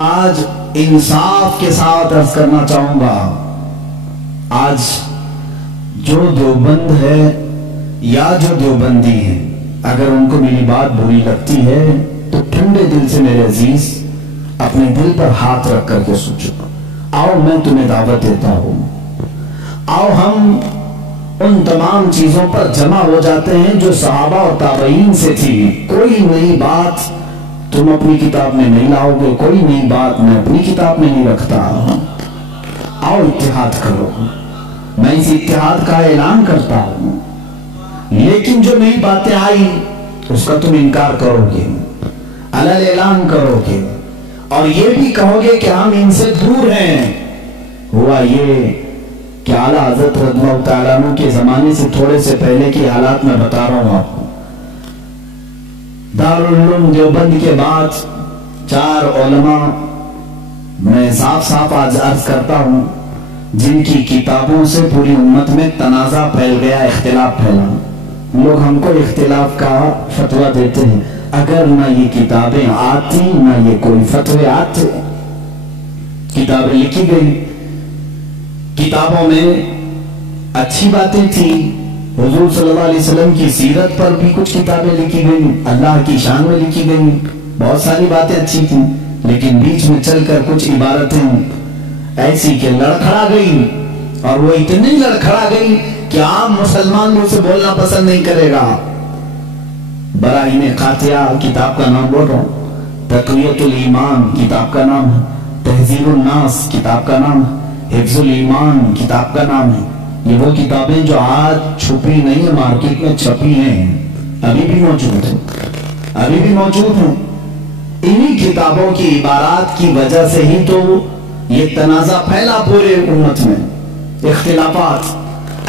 آج انصاف کے ساتھ عرض کرنا چاہوں گا، آج جو دیوبند ہے یا جو دیوبندی ہیں، اگر ان کو میری بات بری لگتی ہے تو ٹھنڈے دل سے میرے عزیز اپنے دل پر ہاتھ رکھ کر کے سوچو، آؤ میں تمہیں دعوت دیتا ہوں، آؤ ہم ان تمام چیزوں پر جمع ہو جاتے ہیں جو صحابہ اور تابعین سے تھی۔ کوئی نئی بات تم اپنی کتاب میں نہیں لاؤ گے، کوئی نئی بات میں اپنی کتاب میں نہیں رکھتا۔ آؤ اتحاد کرو، میں اس اتحاد کا اعلان کرتا ہوں، لیکن جو نئی باتیں آئی اس کا تم انکار کرو گے، علل اعلان کرو گے، اور یہ بھی کہو گے کہ ہم ان سے دور ہیں۔ ہوا یہ کہ اعلیٰ حضرت رضی اللہ تعالیٰ عنہ کے زمانے سے تھوڑے سے پہلے کی حالات میں بتا رہا ہوں آپ کو۔ دارالعلوم دیوبند کے بعد 4 علماء میں صاف آج عرض کرتا ہوں جن کی کتابوں سے پوری امت میں تنازع پھیل گیا، اختلاف پھیلا۔ لوگ ہم کو اختلاف کا فتویٰ دیتے ہیں، اگر نہ یہ کتابیں آتی نہ یہ کوئی فتوے آتے۔ کتابیں لکھی گئی، کتابوں میں اچھی باتیں تھیں، حضور صلی اللہ علیہ وسلم کی سیرت پر بھی کچھ کتابیں لکھی گئیں، اللہ کی شان میں لکھی گئیں، بہت ساری باتیں اچھی تھیں، لیکن بیچ میں چل کر کچھ عبارتیں ایسی کہ لڑکھڑا گئی، اور وہ اتنی لڑکھڑا گئی کہ عام مسلمان بھی اسے بولنا پسند نہیں کرے گا۔ براہین قاطعہ کتاب کا نام بول رہا ہوں، تقویت الایمان کتاب کا نام ہے، تہذیب الناس کتاب کا نام ہے، حفظ الایمان کتاب کا نام ہے۔ یہ وہ کتابیں جو آج چھپی نہیں، مارکیٹ میں چھپی ہیں، ابھی بھی موجود ہیں۔ انہی کتابوں کی عبارات کی وجہ سے ہی تو یہ تنازع پھیلا پورے امت میں، اختلافات۔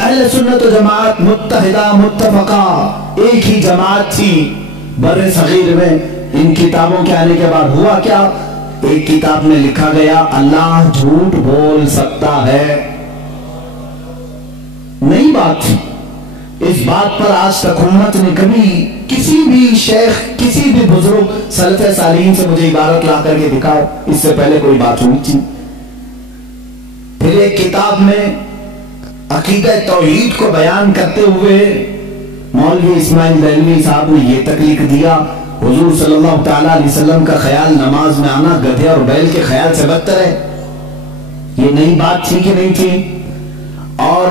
اہل سنت و جماعت متحدہ متفقہ ایک ہی جماعت تھی بر صغیر میں۔ ان کتابوں کے آنے کے بعد ہوا کیا؟ ایک کتاب میں لکھا گیا اللہ جھوٹ بول سکتا ہے، نئی بات تھی۔ اس بات پر آج تک امت نے کبھی کسی بھی شیخ، کسی بھی بزرگ سلف صالحین سے مجھے عبارت لا کر کے دکھاؤ اس سے پہلے کوئی بات ہوئی تھی۔ پھر ایک کتاب میں عقیدہ توحید کو بیان کرتے ہوئے مولوی اسماعیل دہلوی صاحب نے یہ تک لکھ دیا، حضور صلی اللہ تعالیٰ علیہ وسلم کا خیال نماز میں آنا گدھے اور بیل کے خیال سے بدتر ہے۔ یہ نئی بات تھی کہ نہیں تھی؟ اور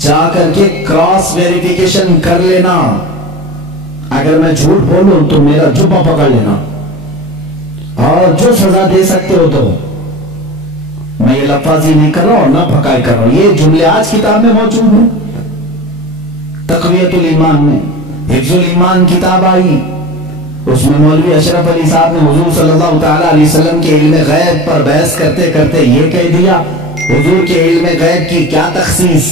جا کر کے کراس ویریفیکیشن کر لینا، اگر میں جھوٹ بولوں تو میرا جبہ پکڑ لینا، اور جو سزا دے سکتے ہو تو۔ میں یہ لفاظی نہیں کر رہا اور نہ پھکائی کر رہا ہوں، یہ جملے آج کتاب میں موجود ہیں۔ تقویت الایمان میں حفظ الایمان کتاب آئی، اس میں مولوی اشرف علی صاحب نے حضور صلی اللہ تعالیٰ علیہ وسلم کے علم غیب پر بحث کرتے کرتے یہ کہہ دیا، حضور کے علم غیب کی کیا تخصیص،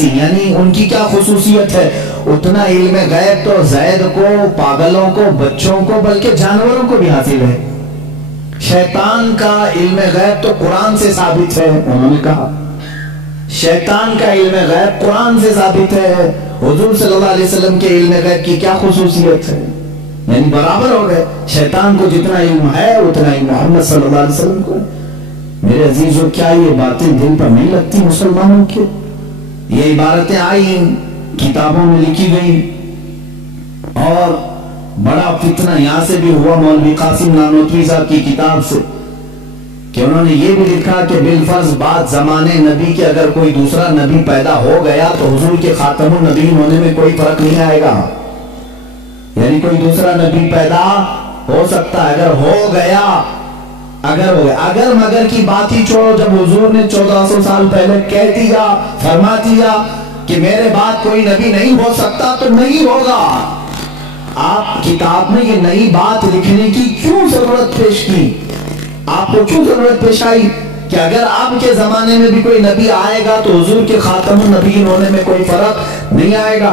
یعنی ان کی کیا خصوصیت ہے؟ اتنا علم غیب تو زید کو، پاگلوں کو، بچوں کو، بلکہ جانوروں کو بھی حاصل ہے۔ شیطان کا علم غیب تو قرآن سے ثابت ہے، انہوں نے کہا شیطان کا علم غیب قرآن سے ثابت ہے، حضور صلی اللہ علیہ وسلم کے علم غیب کی کیا خصوصیت ہے؟ یعنی برابر ہو گئے، شیطان کو جتنا علم ہے اتنا ہی محمد صلی اللہ علیہ وسلم کو۔ میرے عزیزو، کیا یہ باتیں دل پر نہیں لگتی مسلمانوں کے؟ یہ عبارتیں آئی، کتابوں میں لکھی گئی، اور بڑا فتنہ یہاں سے بھی ہوا مولوی قاسم نانوتوی صاحب کی کتاب سے، کہ انہوں نے یہ بھی لکھا کہ بالفرض بعد زمانے نبی کے اگر کوئی دوسرا نبی پیدا ہو گیا تو حضور کے خاتم النبیین ہونے میں کوئی فرق نہیں آئے گا، یعنی کوئی دوسرا نبی پیدا ہو سکتا ہے، اگر ہو گیا، اگر مگر کی بات ہی چھوڑو، جب حضور نے 1400 سال پہلے کہہ دیا، فرما دیا کہ میرے بعد کوئی نبی نہیں ہو سکتا تو نہیں ہوگا۔ آپ کتاب میں یہ نئی بات لکھنے کی کیوں ضرورت پیش کی؟ آپ کو کیوں ضرورت پیش آئی کہ اگر آپ کے زمانے میں بھی کوئی نبی آئے گا تو حضور کے خاتم النبیین ہونے میں کوئی فرق نہیں آئے گا؟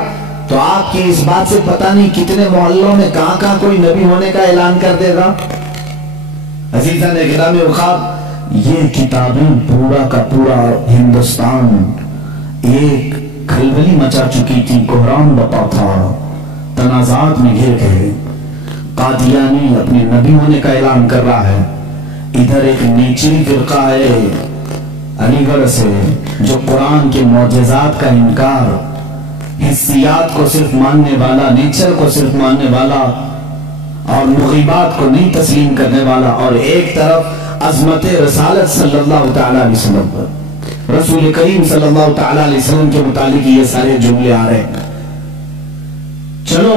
تو آپ کی اس بات سے پتہ نہیں کتنے محلوں میں کہاں کوئی نبی ہونے کا اعلان کر دے گا۔ عزیزان گرامی وقار، یہ کتابیں پورا کا پورا ہندوستان ایک کھلبلی مچا چکی تھی، کوہرام بپا تھا، تنازعات میں گھر گئے۔ कादियानी अपने नबी होने का ऐलान कर रहा है, इधर एक नीचली फिरका है अलीगढ़ से जो कुरान के मौजज़ात का इनकार, हिस्सियात को सिर्फ मानने वाला, नेचर को सिर्फ मानने वाला और मुग़ीबात को नहीं तस्लीम करने वाला, और एक तरफ अज़मत रसालत सल्लल्लाहु तआला अलैहि वसल्लम पर, रसूल करीम सल्लल्लाहु तआला अलैहि वसल्लम के मुतालिक ये सारे जुमले आ रहे हैं। चलो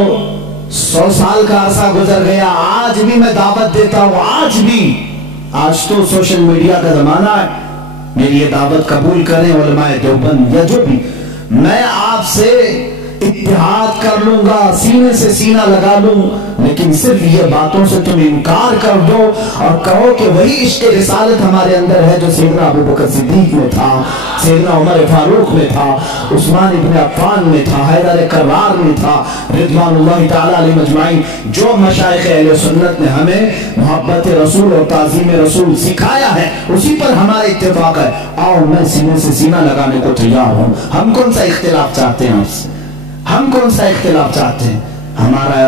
100 साल का अरसा गुजर गया, आज भी मैं दावत देता हूं, आज भी, आज तो सोशल मीडिया का जमाना है, मेरी ये दावत कबूल करें उलमाए देवबंद या जो भी, मैं आपसे इत्तिहाद कर लूंगा, सीने से सीना लगा लूं, लेकिन सिर्फ ये बातों से तुम इनकार कर दो और कहो कि वही इश्क़ रिसालत हमारे अंदर है जो सैयदना अबू बकर सिद्दीक में था, सैयदना उमर फारूक में था, उस्मान इब्न अफ़्फ़ान में था, हैदर कर्रार में था, रिज़वानुल्लाहि ताला अलैहिम अजमाइन। जो मशाइख़ अहले सुन्नत ने हमें मोहब्बत रसूल और ताज़ीम रसूल सिखाया है, उसी पर हमारा इत्तेफाक है। आओ, मैं सीने से सीना लगाने को तैयार हूँ। हम कौन सा इख्तिलाफ चाहते हैं आपसे? हम कौन सा इख्तिलाफ चाहते हैं? हमारा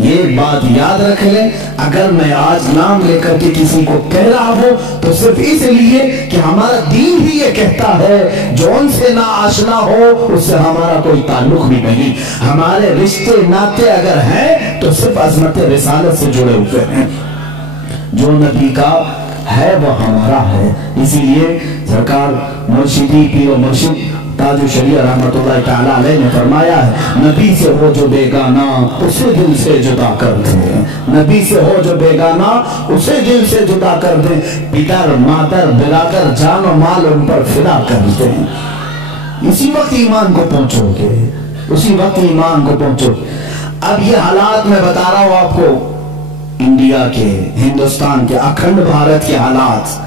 ये बात याद रख लें, अगर मैं आज नाम लेकर के किसी को कह रहा हूं तो सिर्फ इसलिए कि हमारा दीन भी ये कहता है जो उनसे ना आशना हो उससे हमारा कोई ताल्लुक भी नहीं। हमारे रिश्ते नाते अगर हैं तो सिर्फ अज़मत रिसालत से जुड़े हुए हैं, जो नबी का है वो हमारा है। इसीलिए सरकार मुर्शिदी पीर मुर्शिद ताजु शरीया रहमतुल्लाह ताला अलैह ने फरमाया है, नबी से हो जो बेगाना उसे दिल से जुदा कर दे, नबी से हो जो बेगाना उसे दिल से जुदा कर दे, पितर मातर बिरादर जान और माल उन पर फिदा कर दे। इसी वक्त ईमान को पहुंचोगे, उसी वक्त ईमान को पहुंचोगे। अब ये हालात मैं बता रहा हूं आपको, इंडिया के, हिंदुस्तान के, अखंड भारत के हालात,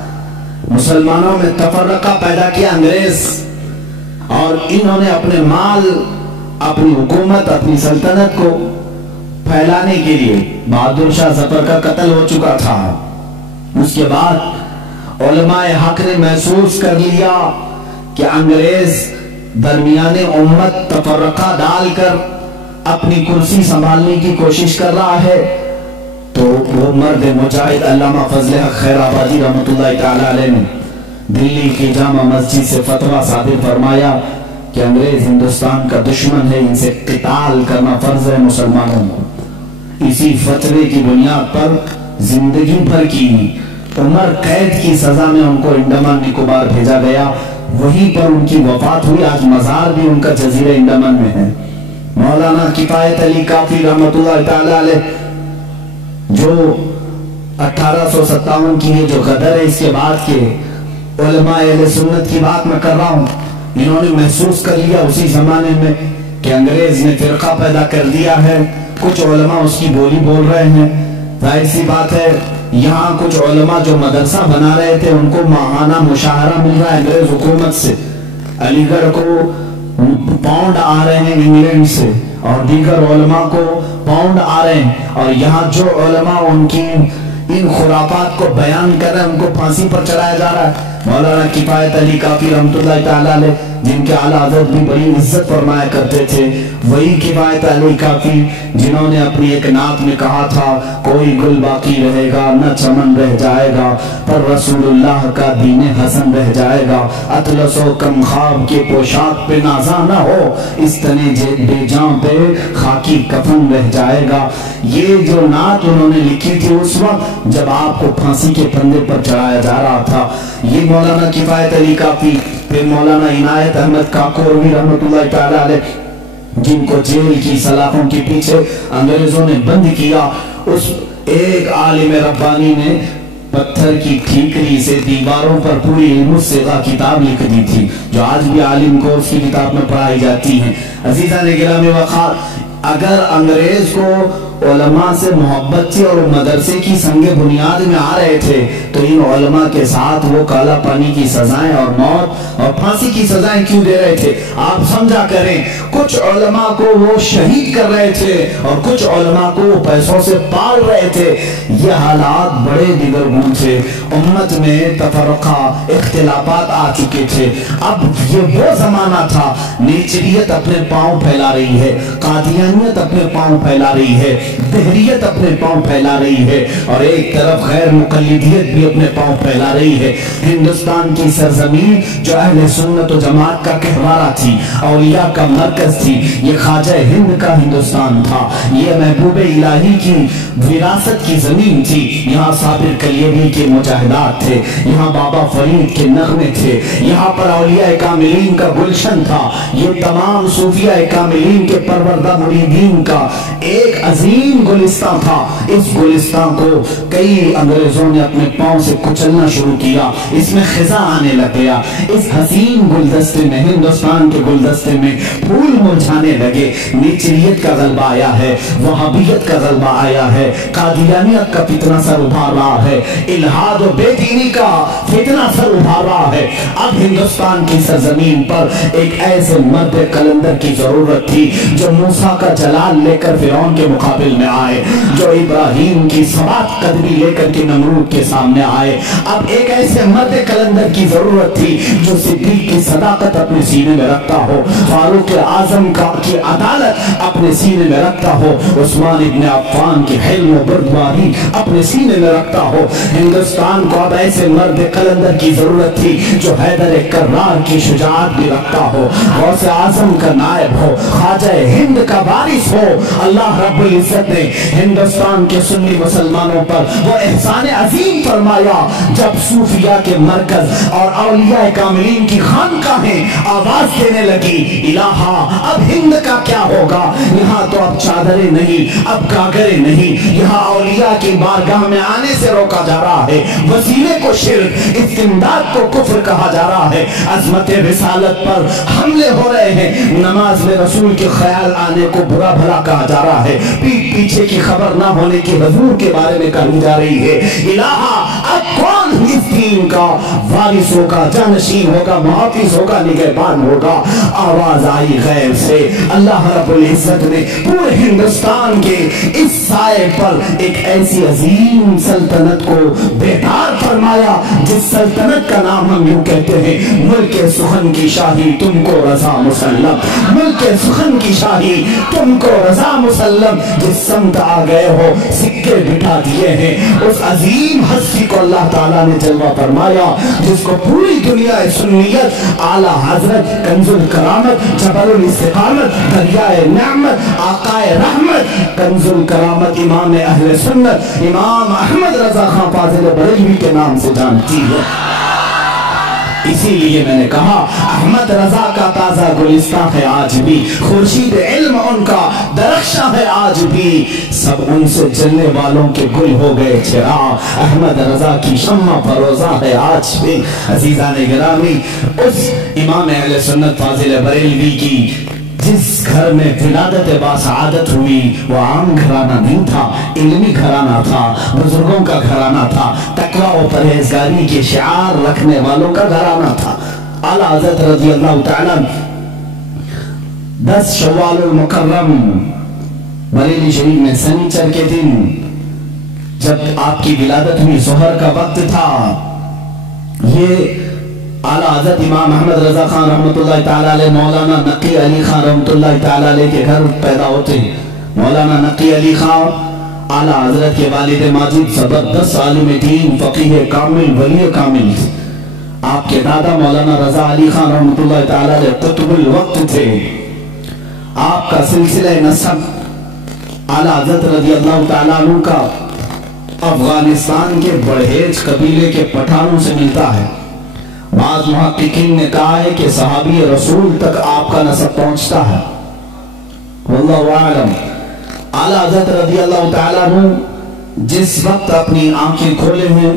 मुसलमानों में तफर्रका पैदा किया अंग्रेज, और इन्होंने अपने माल, अपनी हुकूमत, अपनी सल्तनत को फैलाने के लिए, बहादुर शाह जफर का कत्ल हो चुका था, उसके बाद उलमाए हक ने महसूस कर लिया कि अंग्रेज दरमियाने उम्मत तफर्रका डालकर अपनी कुर्सी संभालने की कोशिश कर रहा है, तो वो मर्द मुजाहिद अल्लामा फजल हक खैराबादी रहमतुल्लाह ताला अलैह ने दिल्ली की जामा मस्जिद से फतवा सादिर फरमाया कि अंग्रेज हिंदुस्तान का दुश्मन है, इनसे क़िताल करना फर्ज है मुसलमानों को। इसी फतवे की बुनियाद पर जिंदगी भर की उम्र कैद की सजा में उनको अंडमान निकोबार भेजा गया, वहीं पर उनकी वफात हुई। आज मज़ार भी उनका जजीरा अंडमान में है। मौलाना किफायत अली काफी रहमतुल्लाह ताला अलैह, जो 1857 की ये जो गदर है, इसके बाद के उलमाए अहले सुन्नत की बात मैं कर रहा हूँ, इन्होंने महसूस कर लिया उसी जमाने में कि अंग्रेज ने फिरका पैदा कर दिया है, कुछ उलमा उसकी बोली बोल रहे हैं। जाहिर सी बात है, यहाँ कुछ उलमा जो मदरसा बना रहे थे उनको माहाना मुशाहरा मिल रहा है अंग्रेज हुकूमत से, अलीगढ़ को पाउंड आ रहे हैं इंग्लैंड से, और दीगर उलमा को पाउंड आ रहे हैं, और यहाँ जो उलमा उनकी इन खुराफात को बयान कर रहे हैं उनको फांसी पर चढ़ाया जा रहा है। मौलाना किफायत अली काफी रहमतुल्लाह ताला अलैह, जिनके आला हज़रत भी बड़ी इज्जत फरमाया करते थे, वही किफायत अली काफी जिन्होंने अपनी एक नात में कहा था, कोई गुल बाकी रहेगा न चमन रह जाएगा, पर रसूलुल्लाह का दीन हसन रह जाएगा, अतलसो कम ख्वाब के पोशाक पे नाजा न हो, इस तने बेजां पे खाकी कफन रह जाएगा। ये जो नात उन्होंने लिखी थी उस वक्त जब आपको फांसी के फंदे पर चढ़ाया जा रहा था, ये मौलाना किफायत अली काफी। फिर मौलाना इनायत अहमद काकोरवी रहमतुल्लाह ताला अलैह, जिनको जेल की सलाखों के पीछे अंग्रेजों ने बंद किया, उस एक आलिम रब्बानी ने पत्थर की ठीकरी से दीवारों पर पूरी इल्मुस्सिगा किताब लिख दी थी, जो आज भी आलिम को उसकी किताब में पढ़ाई जाती है। अजीज़ा ने गिरामी वक़ार, अगर अंग्रेज को उलमा से मोहब्बत थी और मदरसे की संगे बुनियाद में आ रहे थे, तो इन उलमा के साथ वो काला पानी की सजाएं और मौत और फांसी की सजाएं क्यों दे रहे थे? आप समझा करें, कुछ उलमा को वो शहीद कर रहे थे और कुछ उलमा को वो पैसों से पाल रहे थे। ये हालात बड़े दिगरगुन थे, उम्मत में तफरका इख्तिलाफात आ चुके थे। अब ये वो जमाना था, नीचरियत अपने पांव फैला रही है, कादियानी कदरियत अपने पांव फैला रही है, दहरियत अपने पांव फैला रही है, और एक तरफ गैर मुकल्लिदियत भी अपने पांव फैला रही है। हिंदुस्तान की सरजमीन जो अहले सुन्नत व जमात का कहवारा थी, औलिया का मरकज थी, ये ख्वाजा हिंद का हिंदुस्तान था, ये महबूब इलाही की विरासत की जमीन थी। यहाँ साबिर कलियवी के मुजाहिदात थे, यहाँ बाबा फरीद के नगमे थे, यहाँ पर औलिया कामिलीन का गुलशन था। ये तमाम सूफिया कामिलीन के परवरदा मुरीदीन का एक अजीम गुलिस्तान था। इस गुलिस्तान को कई अंग्रेजों ने अपने पांव से कुचलना शुरू किया, इसमें खिजा आने लग गया। इस हसीन गुलदस्ते में, हिंदुस्तान के गुलदस्ते में फूल मुरझाने लगे। नीचरियत का गलबा आया है, वहाबियत का गलबा आया है, कादियानियत का फितना सर उभार रहा है, इल्हाद और बेदीनी का फितना सर उभार रहा है। अब हिंदुस्तान की सरजमीन पर एक ऐसे मर्द कलंदर की जरूरत थी जो मूसा का जलाल लेकर फिरौन के मुकाबिल में आए, जो इब्राहिम की सबात कदमी लेकर के नमरूद के सामने आए। अब एक ऐसे मर्द कलंदर की जरूरत थी जो सिद्दीक की सदाकत अपने सीने में रखता हो, फारूक आजम का की अदालत अपने सीने में रखता हो, उस्मान इब्न अफ़्फ़ान की हिल्म बर्दबारी अपने सीने में रखता हो। हिंदुस्तान को अब ऐसे मर्द कलंदर की जरूरत थी जो हैदर कर्रार की शुजाअत भी रखता हो, गौस आजम का नायब हो, ख्वाजा हिंद का वारिस हो। अल्लाह रब्बुल इज्जत ने हिंदुस्तान के सुन्नी मुसलमानों पर वो एहसान अजीम फरमाया जब सूफिया के मरकज और औलिया कामिलीन की खानकाहें आवाज देने लगी, इलाहा अब हिंद का क्या होगा। यहाँ तो अब चादरें नहीं, अब कागरे नहीं, यहाँ औलिया की बारगाह में आने से रोका जा रहा है, वसीले को शिर्क, इस्तिमदाद को कुफ्र कहा जा रहा है, अजमत रिसालत पर हमले हो रहे हैं, नमाज में रसूल के ख्याल आने को बुरा भला कहा जा रहा है, पीठ पीछे की खबर ना होने की हुजूर के बारे में कही जा रही है। इलाहा अब कौन इस दीन का वारिस होगा, जानशीन होगा, मुहाफिज होगा, निगहबान होगा। आवाज आई गैर से, अल्लाह रब्बुल इज्जत ने पूरे हिंदुस्तान के इस साए पर एक ऐसी अजीम सल्तनत को बेदार फरमाया जिस सल्तनत का नाम हम यूं कहते हैं, मुल्के सुखन की शाही तुमको रजा मुसल्लम, मुल्के सुखन की शाही तुमको रजा मुसल्लम। जिस समत आ गए हो सिक्के बिठा दिए हैं, उस अजीम हस्ती को अल्लाह ताला ने जलवा फरमाया जिसको पूरी दुनिया सुन्नियत, आला हजरत, कंजुल करामत, जबरुल इस्तिकामत, दरियाए नेमत, आकाए रहमत, कंजुल करामत, इमाम अहले सुन्नत, इमाम अहमद रजा खां फाजिल बरेलवी के नाम से जानती है। इसीलिए मैंने कहा अहमद रजा का ताजा गुलिस्तान है आज भी, खुर्शीद इल्म उनका दरख्शां है आज भी, सब उनसे जलने वालों के गुल हो गए चिराग, अहमद रजा की शम्मा फरोजा है आज भी। अजीजान गिरामी, उस इमाम अहले सुन्नत फाजिल बरेलवी की जिस घर में विलादत बासआदत हुई वो आम घराना नहीं था, इल्मी घराना था, बुजुर्गों का घराना था, तकवा और परहेजगारी के शिआर रखने वालों का घराना था। आला हज़रत रज़ी अल्लाह तआला 10 शव्वाल मुकर्रम बरेली शरीफ में शनिचर के दिन जब आपकी विलादत हुई, ज़ोहर का वक्त था, ये आला हज़रत इमाम अहमद रजा खान रहमतुल्लाह ताला अलैह मौलाना नकी अली खान रहमतुल्लाह ताला अलैह के घर पैदा होते हैं। मौलाना नकी अली खान आला हज़रत के वालिद माजिद ज़बरदस्त आलिम दीन, फ़क़ीह कामिल, वली कामिल। आपके दादा मौलाना रजा अली खान रहमतुल्लाह ताला अलैह कुतुबुल वक्त थे। आपका सिलसिला नसब आला हज़रत रज़ी अल्लाह ताला अन्हु का अफगानिस्तान के बड़हेज कबीले के पठानों से मिलता है। बाद मुहक्किकीन ने कहा है कि सहाबी रसूल तक आपका नसब पहुंचता है। वल्लाहु आलम। आला हज़रत रज़ी अल्लाह ताला अन्हु जिस वक्त अपनी आंखें खोले हैं,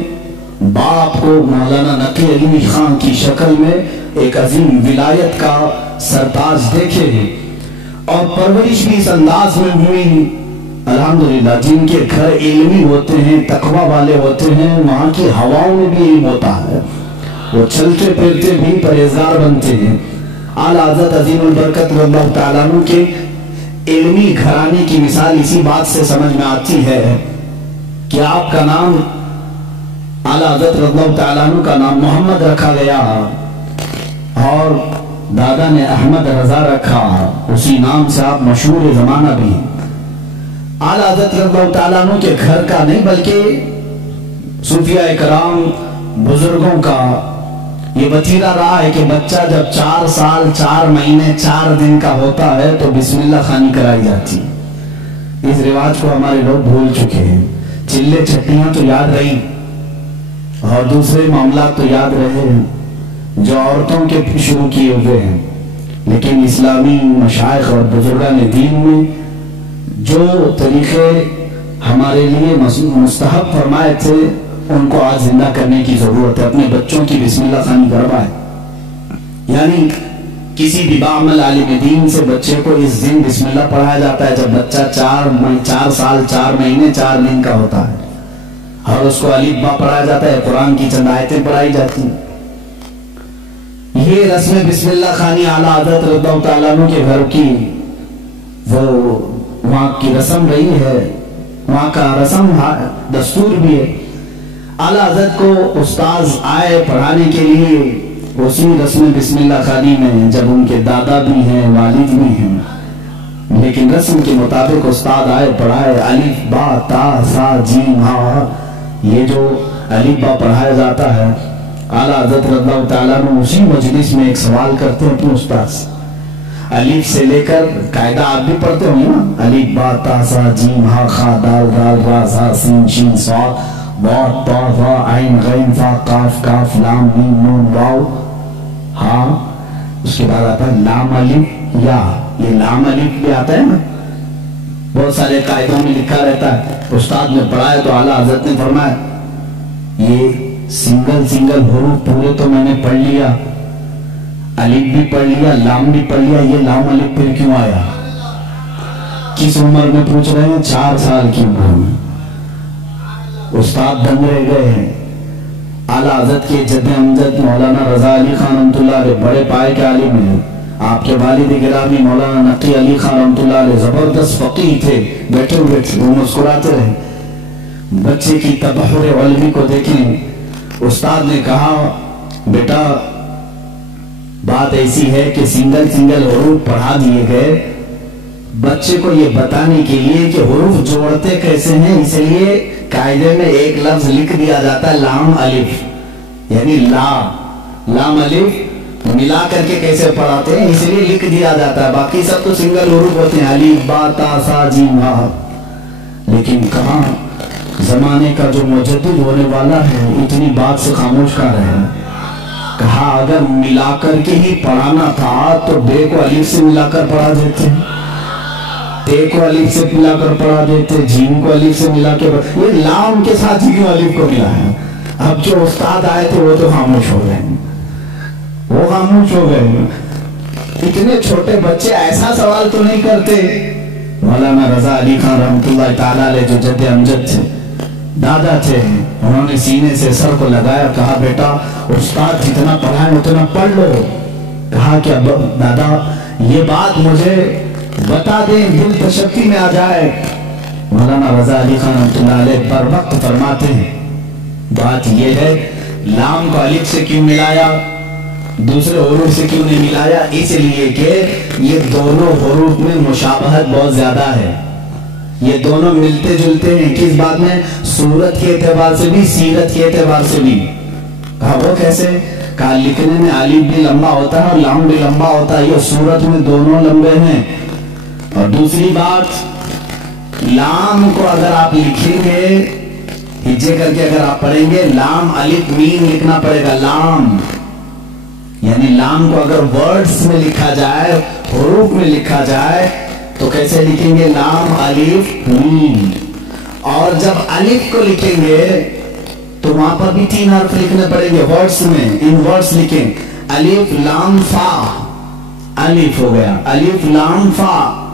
बाप को मौलाना नकी अली खान की शक्ल में एक अजीम विलायत का सरताज देखे हैं और परवरिश भी इस अंदाज में हुई। अल्हम्दुलिल्लाह, जिनके घर इल्मी होते हैं, तकवा वाले होते हैं, वहां की हवाओं में भी इल्म होता है, वो चलते फिरते भी परहेजगार बनते हैं। आला हज़रत अज़ीमुल बरकत रज़ियल्लाहु ताला अन्हु के इल्मी घराने की मिसाल इसी बात से समझ में आती है कि आपका नाम, आला हज़रत रज़ियल्लाहु ताला अन्हु का नाम मोहम्मद रखा गया और दादा ने अहमद रजा रखा, उसी नाम से आप मशहूर जमाना भी हैं। आला हज़रत रज़ियल्लाहु ताला अन्हु के घर का नहीं बल्कि सूफिया इकराम बुजुर्गों का ये वतीरा रहा है कि बच्चा जब 4 साल 4 महीने 4 दिन का होता है तो बिस्मिल्लाह खानी कराई जाती है। इस रिवाज को हमारे लोग भूल चुके हैं। चिल्ले छट्टियां तो याद रही और दूसरे मामला तो याद रहे जो औरतों के शुरू किए हुए हैं, लेकिन इस्लामी मशाइख और बुजुर्गान दीन में जो तरीके हमारे लिए मुस्तहब फरमाए थे उनको आज जिंदा करने की जरूरत है। अपने बच्चों की बिस्मिल्लाह खानी करवाए, यानी किसी भी बामल आलिम दीन से बच्चे को इस दिन बिस्मिल्लाह पढ़ाया जाता है जब बच्चा 4 साल 4 महीने 4 दिन का होता है, और उसको अलीफ बा पढ़ाया जाता है, कुरान की चंद आयतें पढ़ाई जाती हैं। ये रस्म बिस्मिल्लाह खानी आला हज़रत रज़ियल्लाहु ताला अन्हु के घर की वो वहां की रस्म रही है, वहां का रस्म दस्तूर भी है। आला हज़रत को उस्ताद आए पढ़ाने के लिए उसी रस्म बिस्मिल्लाह खानी में, जब उनके दादा भी हैं वालिद भी हैं, लेकिन रस्म के मुताबिक उस्ताद आए पढ़ाए अलिफ बा ता सा जीम हा, ये जो अलिफ बा पढ़ाया जाता है। आला हज़रत रज़ियल्लाहु ताला अन्हु उसी मजलिस में एक सवाल करते हैं अपने उस्ताद से, अलिफ से लेकर कायदा आप भी पढ़ते होंगे ना, अलिफ बा ता सा जीम हा खा दाल दाल रा सा सीन शीन स्वाद बहुत ता वा आइन गैन फा काफ काफ लाम मीम नून वाव हाँ, उसके बाद आता है लाम अलिफ या, ये लाम अलिफ भी आता है ना, बहुत सारे कायदों में लिखा रहता है। उस्ताद ने पढ़ाया तो आला हज़रत ने फरमाया ये सिंगल हुरूफ पूरे तो मैंने पढ़ लिया, अलिफ भी पढ़ लिया, लाम भी पढ़ लिया, ये लाम अलिफ फिर क्यों आया? किस उम्र में पूछ रहे हैं? 4 साल की उम्र में। उस्ताद दंग रह गए हैं। आला हज़रत के जद्द अमजद मौलाना रजा अली खान रहमतुल्लाह अलैह बड़े पाए के आलिम हैं। आपके वालिद गिरामी मौलाना नकी अली खान रहमतुल्लाह अलैह जबरदस्त फकीह थे, बैठे हुए थे, वो मुस्कुराते रहे। बच्चे की तबहुर इल्मी को देखें। उस्ताद ने कहा बेटा बात ऐसी है कि सिंगल हुरूफ पढ़ा दिए गए बच्चे को ये बताने के लिए कि हुरूफ जोड़ते कैसे हैं, इसलिए कायदे में एक लफ्ज लिख दिया जाता है लाम अलिफ, यानी लाम अलिफ मिला करके कैसे पढ़ाते हैं इसलिए लिख दिया जाता है। बाकी सब तो सिंगल हुरूफ होते हैं, अलिफ बा ता सा जीम हा। लेकिन कहाँ जमाने का जो मुजद्दिद होने वाला है इतनी बात से खामोश कर रहे हैं। कहा अगर मिलाकर के ही पढ़ाना था तो बे को अलिफ से मिलाकर पढ़ा देते, ते को अलिफ से मिलाकर पढ़ा देते, जीम को अलिफ से मिला के, ये लाम के साथ ही क्यों अलिफ को मिला है? अब जो उस्ताद आए थे वो तो खामोश हो गए, वो खामोश हो गए। इतने छोटे बच्चे ऐसा सवाल तो नहीं करते। मौलाना रजा अली खान रहमतुल्लाह ताला अलैह जो जद्द अमजद थे, दादा थे, उन्होंने सीने से सर को लगाया, कहा बेटा उस्ताद जितना पढ़ाए उतना पढ़ लो। कहा कि अब दादा ये बात मुझे बता दें, दिल तशक्की में आ जाए। मौलाना रजा अली खान रहमतुल्लाह अलैह बर वक्त फरमाते हैं बात ये है लाम को अलिफ से क्यों मिलाया, दूसरे हुरूफ से क्यों नहीं मिलाया? इसलिए कि ये दोनों हुरूफ में मुशाबहत बहुत ज्यादा है, ये दोनों मिलते जुलते हैं। किस बात में? सूरत के एतबार से भी, सीरत के एतबार से भी। कहा वो कैसे? कहा लिखने में अलिफ भी लंबा होता है और लाम भी लंबा होता है, ये सूरत में दोनों लंबे हैं। और दूसरी बात, लाम को अगर आप लिखेंगे हिज्जे करके, अगर आप पढ़ेंगे लाम अलिफ मीम लिखना पड़ेगा, लाम यानी लाम को अगर वर्ड्स में लिखा जाए, हुरूफ में लिखा जाए तो कैसे लिखेंगे? लाम अलिफ मीम। और जब अलिफ को लिखेंगे तो वहां पर भी 3 हर्फ लिखने पड़ेंगे वर्ड्स में, इन वर्ड्स लिखें अलिफ लाम फा, अलिफ हो गया, अलिफ लाम फा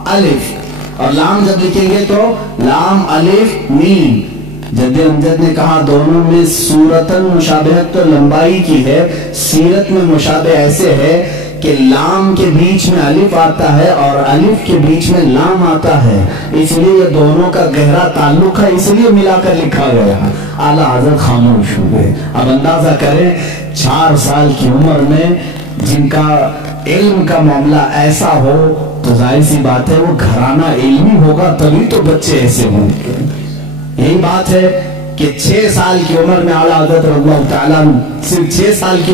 अलिफ। और लाम जब लिखेंगे तो लाम अलिफ मीम। जद्द अमजद ने कहा दोनों में सूरतन मुशाबहत तो लंबाई की है, सीरत में मुशाबह ऐसे है कि लाम के बीच में अलिफ आता है और अलिफ के बीच में लाम आता है, इसलिए ये दोनों का गहरा ताल्लुक है, इसलिए मिलाकर लिखा गया। आला हज़रत खामोश हो गए। अब अंदाजा करें 4 साल की उम्र में जिनका علم کا معاملہ ایسا ہو تو ظاہر سی بات ہے وہ گھرانہ علمی ہوگا، تبھی تو بچے ایسے ہوں گے۔ یہی بات ہے کہ 6 سال کی عمر میں اعلیٰ حضرت رضی اللہ تعالیٰ صرف 6 سال کی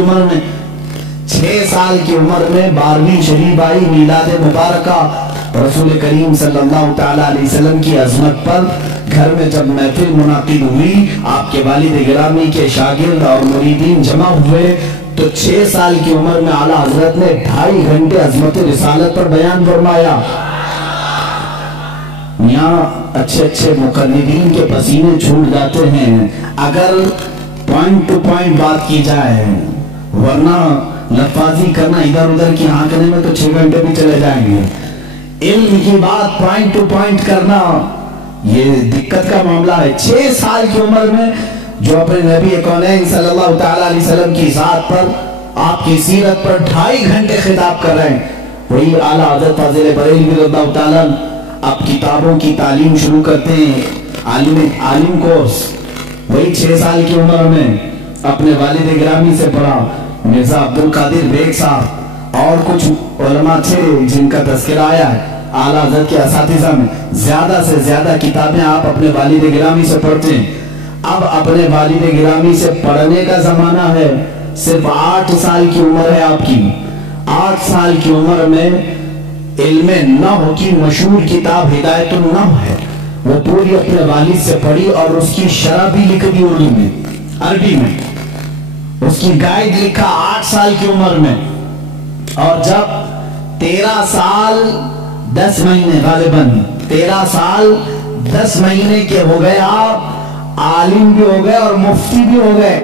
عمر میں 12ویں شریف آئی میلاد مبارکہ، رسول کریم صلی اللہ تعالیٰ علیہ وسلم کی عظمت پر گھر میں جب محفل منعقد ہوئی، آپ کے والد گرامی کے شاگرد اور مریدین جمع ہوئے تو 6 سال کی عمر میں اعلیٰ حضرت نے 2.5 گھنٹے عظمت رسالت پر بیان فرمایا۔ یہاں اچھے مقررین کے پسینے چھوٹ جاتے ہیں اگر پوائنٹ ٹو پوائنٹ بات کی جائے، ورنہ لفاظی کرنا ادھر ادھر کی آنکھنے میں تو 6 گھنٹے بھی چلے جائیں گے۔ علم کی بات پوائنٹ ٹو پوائنٹ کرنا یہ دقت کا معاملہ ہے۔ 6 سال کی عمر میں جو اپنے نبی کونین صلی اللہ تعالیٰ علیہ وسلم کی ذات پر، آپ کی سیرت پر 2.5 گھنٹے خطاب کر رہے ہیں، وہی اعلیٰ حضرت فاضل بریلوی رضی اللہ تعالیٰ اب کتابوں کی تعلیم شروع کرتے ہیں، عالم کورس، وہی 6 سال کی عمر میں اپنے والد گرامی سے پڑھا، مرزا عبدالقادر بیگ صاحب اور کچھ علماء تھے جن کا تذکرہ آیا ہے اعلیٰ حضرت کے اساتذہ میں۔ زیادہ سے زیادہ کتابیں آپ اپنے والد گرامی سے پڑھتے ہیں۔ اب اپنے والد گرامی سے پڑھنے کا زمانہ ہے، صرف 8 سال کی عمر ہے آپ کی۔ 8 سال کی عمر میں علم نحو کی مشہور کتاب ہدایت النحو ہے، وہ پوری اپنے والد سے پڑھی اور اس کی شرح بھی لکھ دی اردو میں، عربی میں، اس کی گائیڈ لکھا 8 سال کی عمر میں۔ اور جب 13 سال 10 مہینے غالباً 13 سال 10 مہینے کے ہو گئے، آپ عالم بھی ہو گئے اور مفتی بھی ہو گئے،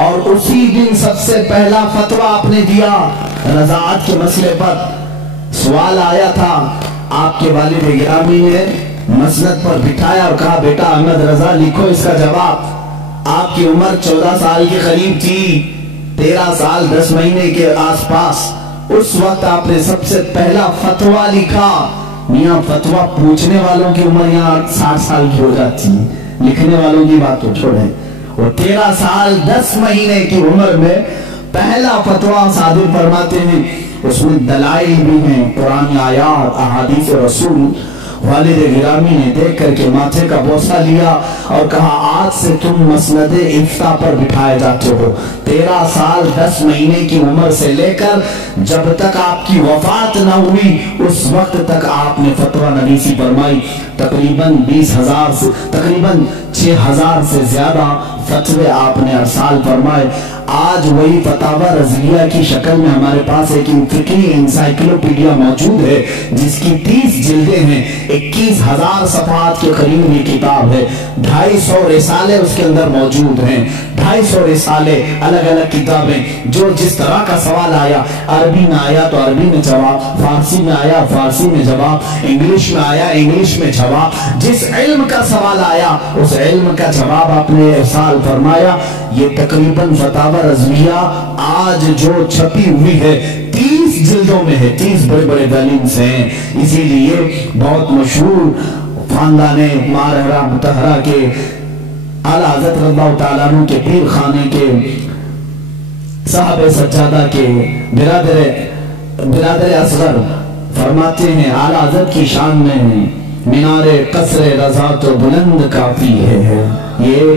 اور اسی دن سب سے پہلا فتویٰ آپ نے دیا رضاعت کے مسئلے پر۔ سوال آیا تھا، آپ کے والد گرامی نے مسند پر بٹھایا اور کہا بیٹا احمد رضا لکھو اس کا جواب۔ آپ کی عمر 14 سال کے قریب تھی، 13 سال 10 مہینے کے آس پاس، اس وقت آپ نے سب سے پہلا فتویٰ لکھا۔ میاں فتویٰ پوچھنے والوں کی عمر یہاں 60 سال کی ہو جاتی، لکھنے والوں کی بات تو چھوڑیں۔ وہ 13 سال 10 مہینے کی عمر میں پہلا فتویٰ صادر فرماتے ہیں، اس میں دلائل بھی ہیں، قرآن آیات، احادیث رسول۔ والد گرامی نے دیکھ کر کے ماتھے کا بوسہ لیا اور کہا آج سے تم مسند افتاء پر بٹھائے جاتے ہو۔ 13 سال 10 مہینے کی عمر سے لے کر جب تک آپ کی وفات نہ ہوئی اس وقت تک آپ نے فتویٰ نویسی فرمائی۔ تقریباً 6,000 سے زیادہ فتوے آپ نے ارسال فرمائے۔ آج وہی فتاوی رضویہ کی شکل میں ہمارے پاس ایک فقہی انسائکلوپیڈیا موجود ہے جس کی 30 جلدیں ہیں، 21,000 صفحات کے قریب یہ کتاب ہے، 250 رسالے اس کے اندر موجود ہیں، 250 رسالے، الگ الگ کتابیں، جو جس طرح کا سوال آیا، عربی میں آیا تو عربی میں جواب، فارسی میں آیا فارسی میں جواب، انگلش میں آیا انگلش میں جواب، جس علم کا سوال آیا اس علم کا جواب آپ نے ارسال فرمایا۔ یہ تقریباً فتاوی رضویہ آج جو چھپی ہوئی ہے 30 جلدوں میں ہے، 30 بڑے بڑے والیومز ہیں۔ اسی لیے بہت مشہور خاندان مارہرہ مطہرہ کے اعلیٰ حضرت رضی اللہ تعالیٰ عنہ کے پیر خانے کے صاحب سجادہ کے برادر اصغر فرماتے ہیں اعلیٰ حضرت کی شان میں مینار قصر رضا تو بلند کافی ہے۔ یہ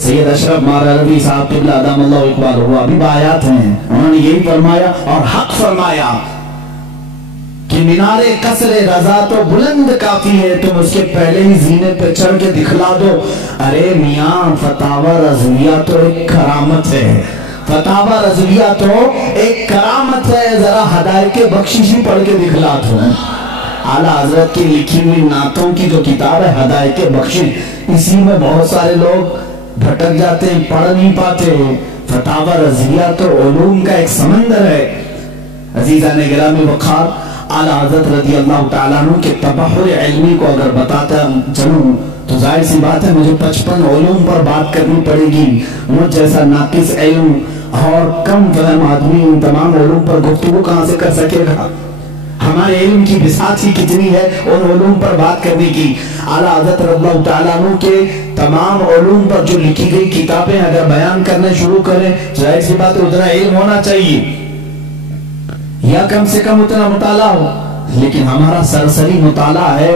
سید اشرف مارہروی صاحب قبلہ ادام اللہ اقبال ہوا بھی بآیات ہیں، انہوں نے یہی فرمایا اور حق فرمایا کہ مینار قصر رضا تو بلند کافی ہے، تم اس کے پہلے ہی زینے پہ چڑھ کے دکھلا دو۔ ارے میاں فتاوی رضویہ تو ایک کرامت ہے، فتاوی رضویہ تو ایک کرامت ہے، ذرا ہدایت بخششی پڑھ کے دکھلا دو۔ اعلیٰ حضرت کی لکھی ہوئی نعتوں کی جو کتاب ہے ہدایت بخشش، اسی میں بہت سارے لوگ بھٹک جاتے ہیں، پڑھ نہیں پاتے۔ فتاوی رضویہ تو علوم کا ایک سمندر ہے۔ عزیزان گرامی وقار، اعلیٰ حضرت رضی اللہ تعالیٰ عنہ کے تبحر علمی کو اگر بتاتا چلوں تو ظاہر سی بات ہے مجھے 55 علوم پر بات کرنی پڑے گی۔ مجھ جیسا ناقص علم اور کم فہم آدمی ان تمام علوم پر گفتگو کہاں سے کر سکے گا؟ ہمارے علم کی بساط ہی کتنی ہے ان علوم پر بات کرنے کی۔ اعلیٰ حضرت رضی اللہ تعالیٰ عنہ کے تمام علوم پر جو لکھی گئی کتابیں اگر بیان کرنے شروع کریں ظاہر سی بات ہے اتنا علم ہونا چاہیے۔ या कम से कम उतना मुताला हो। लेकिन हमारा सरसरी मुताला है,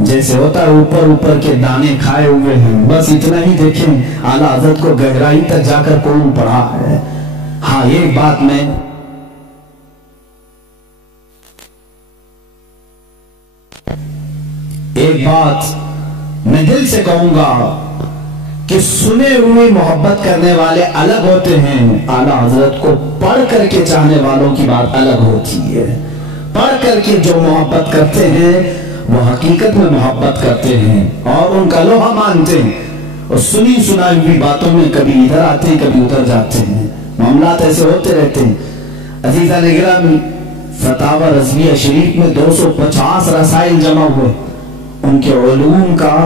जैसे होता है ऊपर ऊपर के दाने खाए हुए हैं, बस इतना ही देखें। आला हज़रत को गहराई तक जाकर कौन पढ़ा है। हाँ, एक बात मैं दिल से कहूंगा कि सुने हुए मोहब्बत करने वाले अलग होते हैं, आला हज़रत को पढ़ करके चाहने वालों की बात अलग होती है। पढ़ करके जो मोहब्बत करते हैं वो हकीकत में मोहब्बत करते हैं और उनका लोहा मानते हैं, और सुनी सुनाई हुई बातों में कभी इधर आते हैं कभी उधर जाते हैं। मामलात ऐसे होते रहते हैं। अजीज़ा निगरानी, फतावा रज़विया शरीफ में 250 रसाइल जमा हुए। उनके उलूम का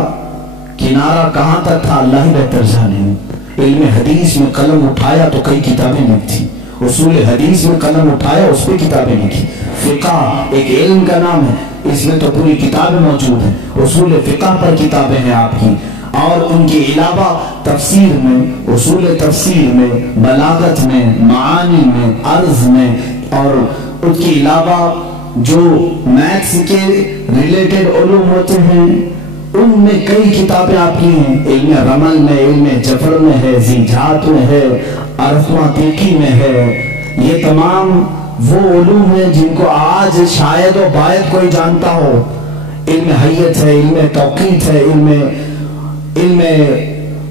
किनारा कहाँ तक था अल्लाह ही बेहतर जाने। इल्म हदीस में कलम उठाया तो कई किताबें लिखी, उसूल हदीस में कलम उठाया उस पर किताबें लिखी। फिका एक इल्म का नाम है, इसमें तो पूरी किताबें मौजूद हैं। उसूल फिका पर किताबें हैं आपकी, और उनके अलावा तफसीर में, उसूल तफसीर में, बलागत में, मानी में, अर्ज में, और उसके अलावा जो मैथ्स के रिलेटेड उलूम होते हैं उनमें कई किताबें आपकी हैं। इल्म रमल में, इल्म जफर में है, ज़ीजात में है, अरफमातिकी में है। ये तमाम वो उलूम है जिनको आज शायद और बायद कोई जानता हो। इल्म हय्यत है, इल्म तौक़ीत है, इल्म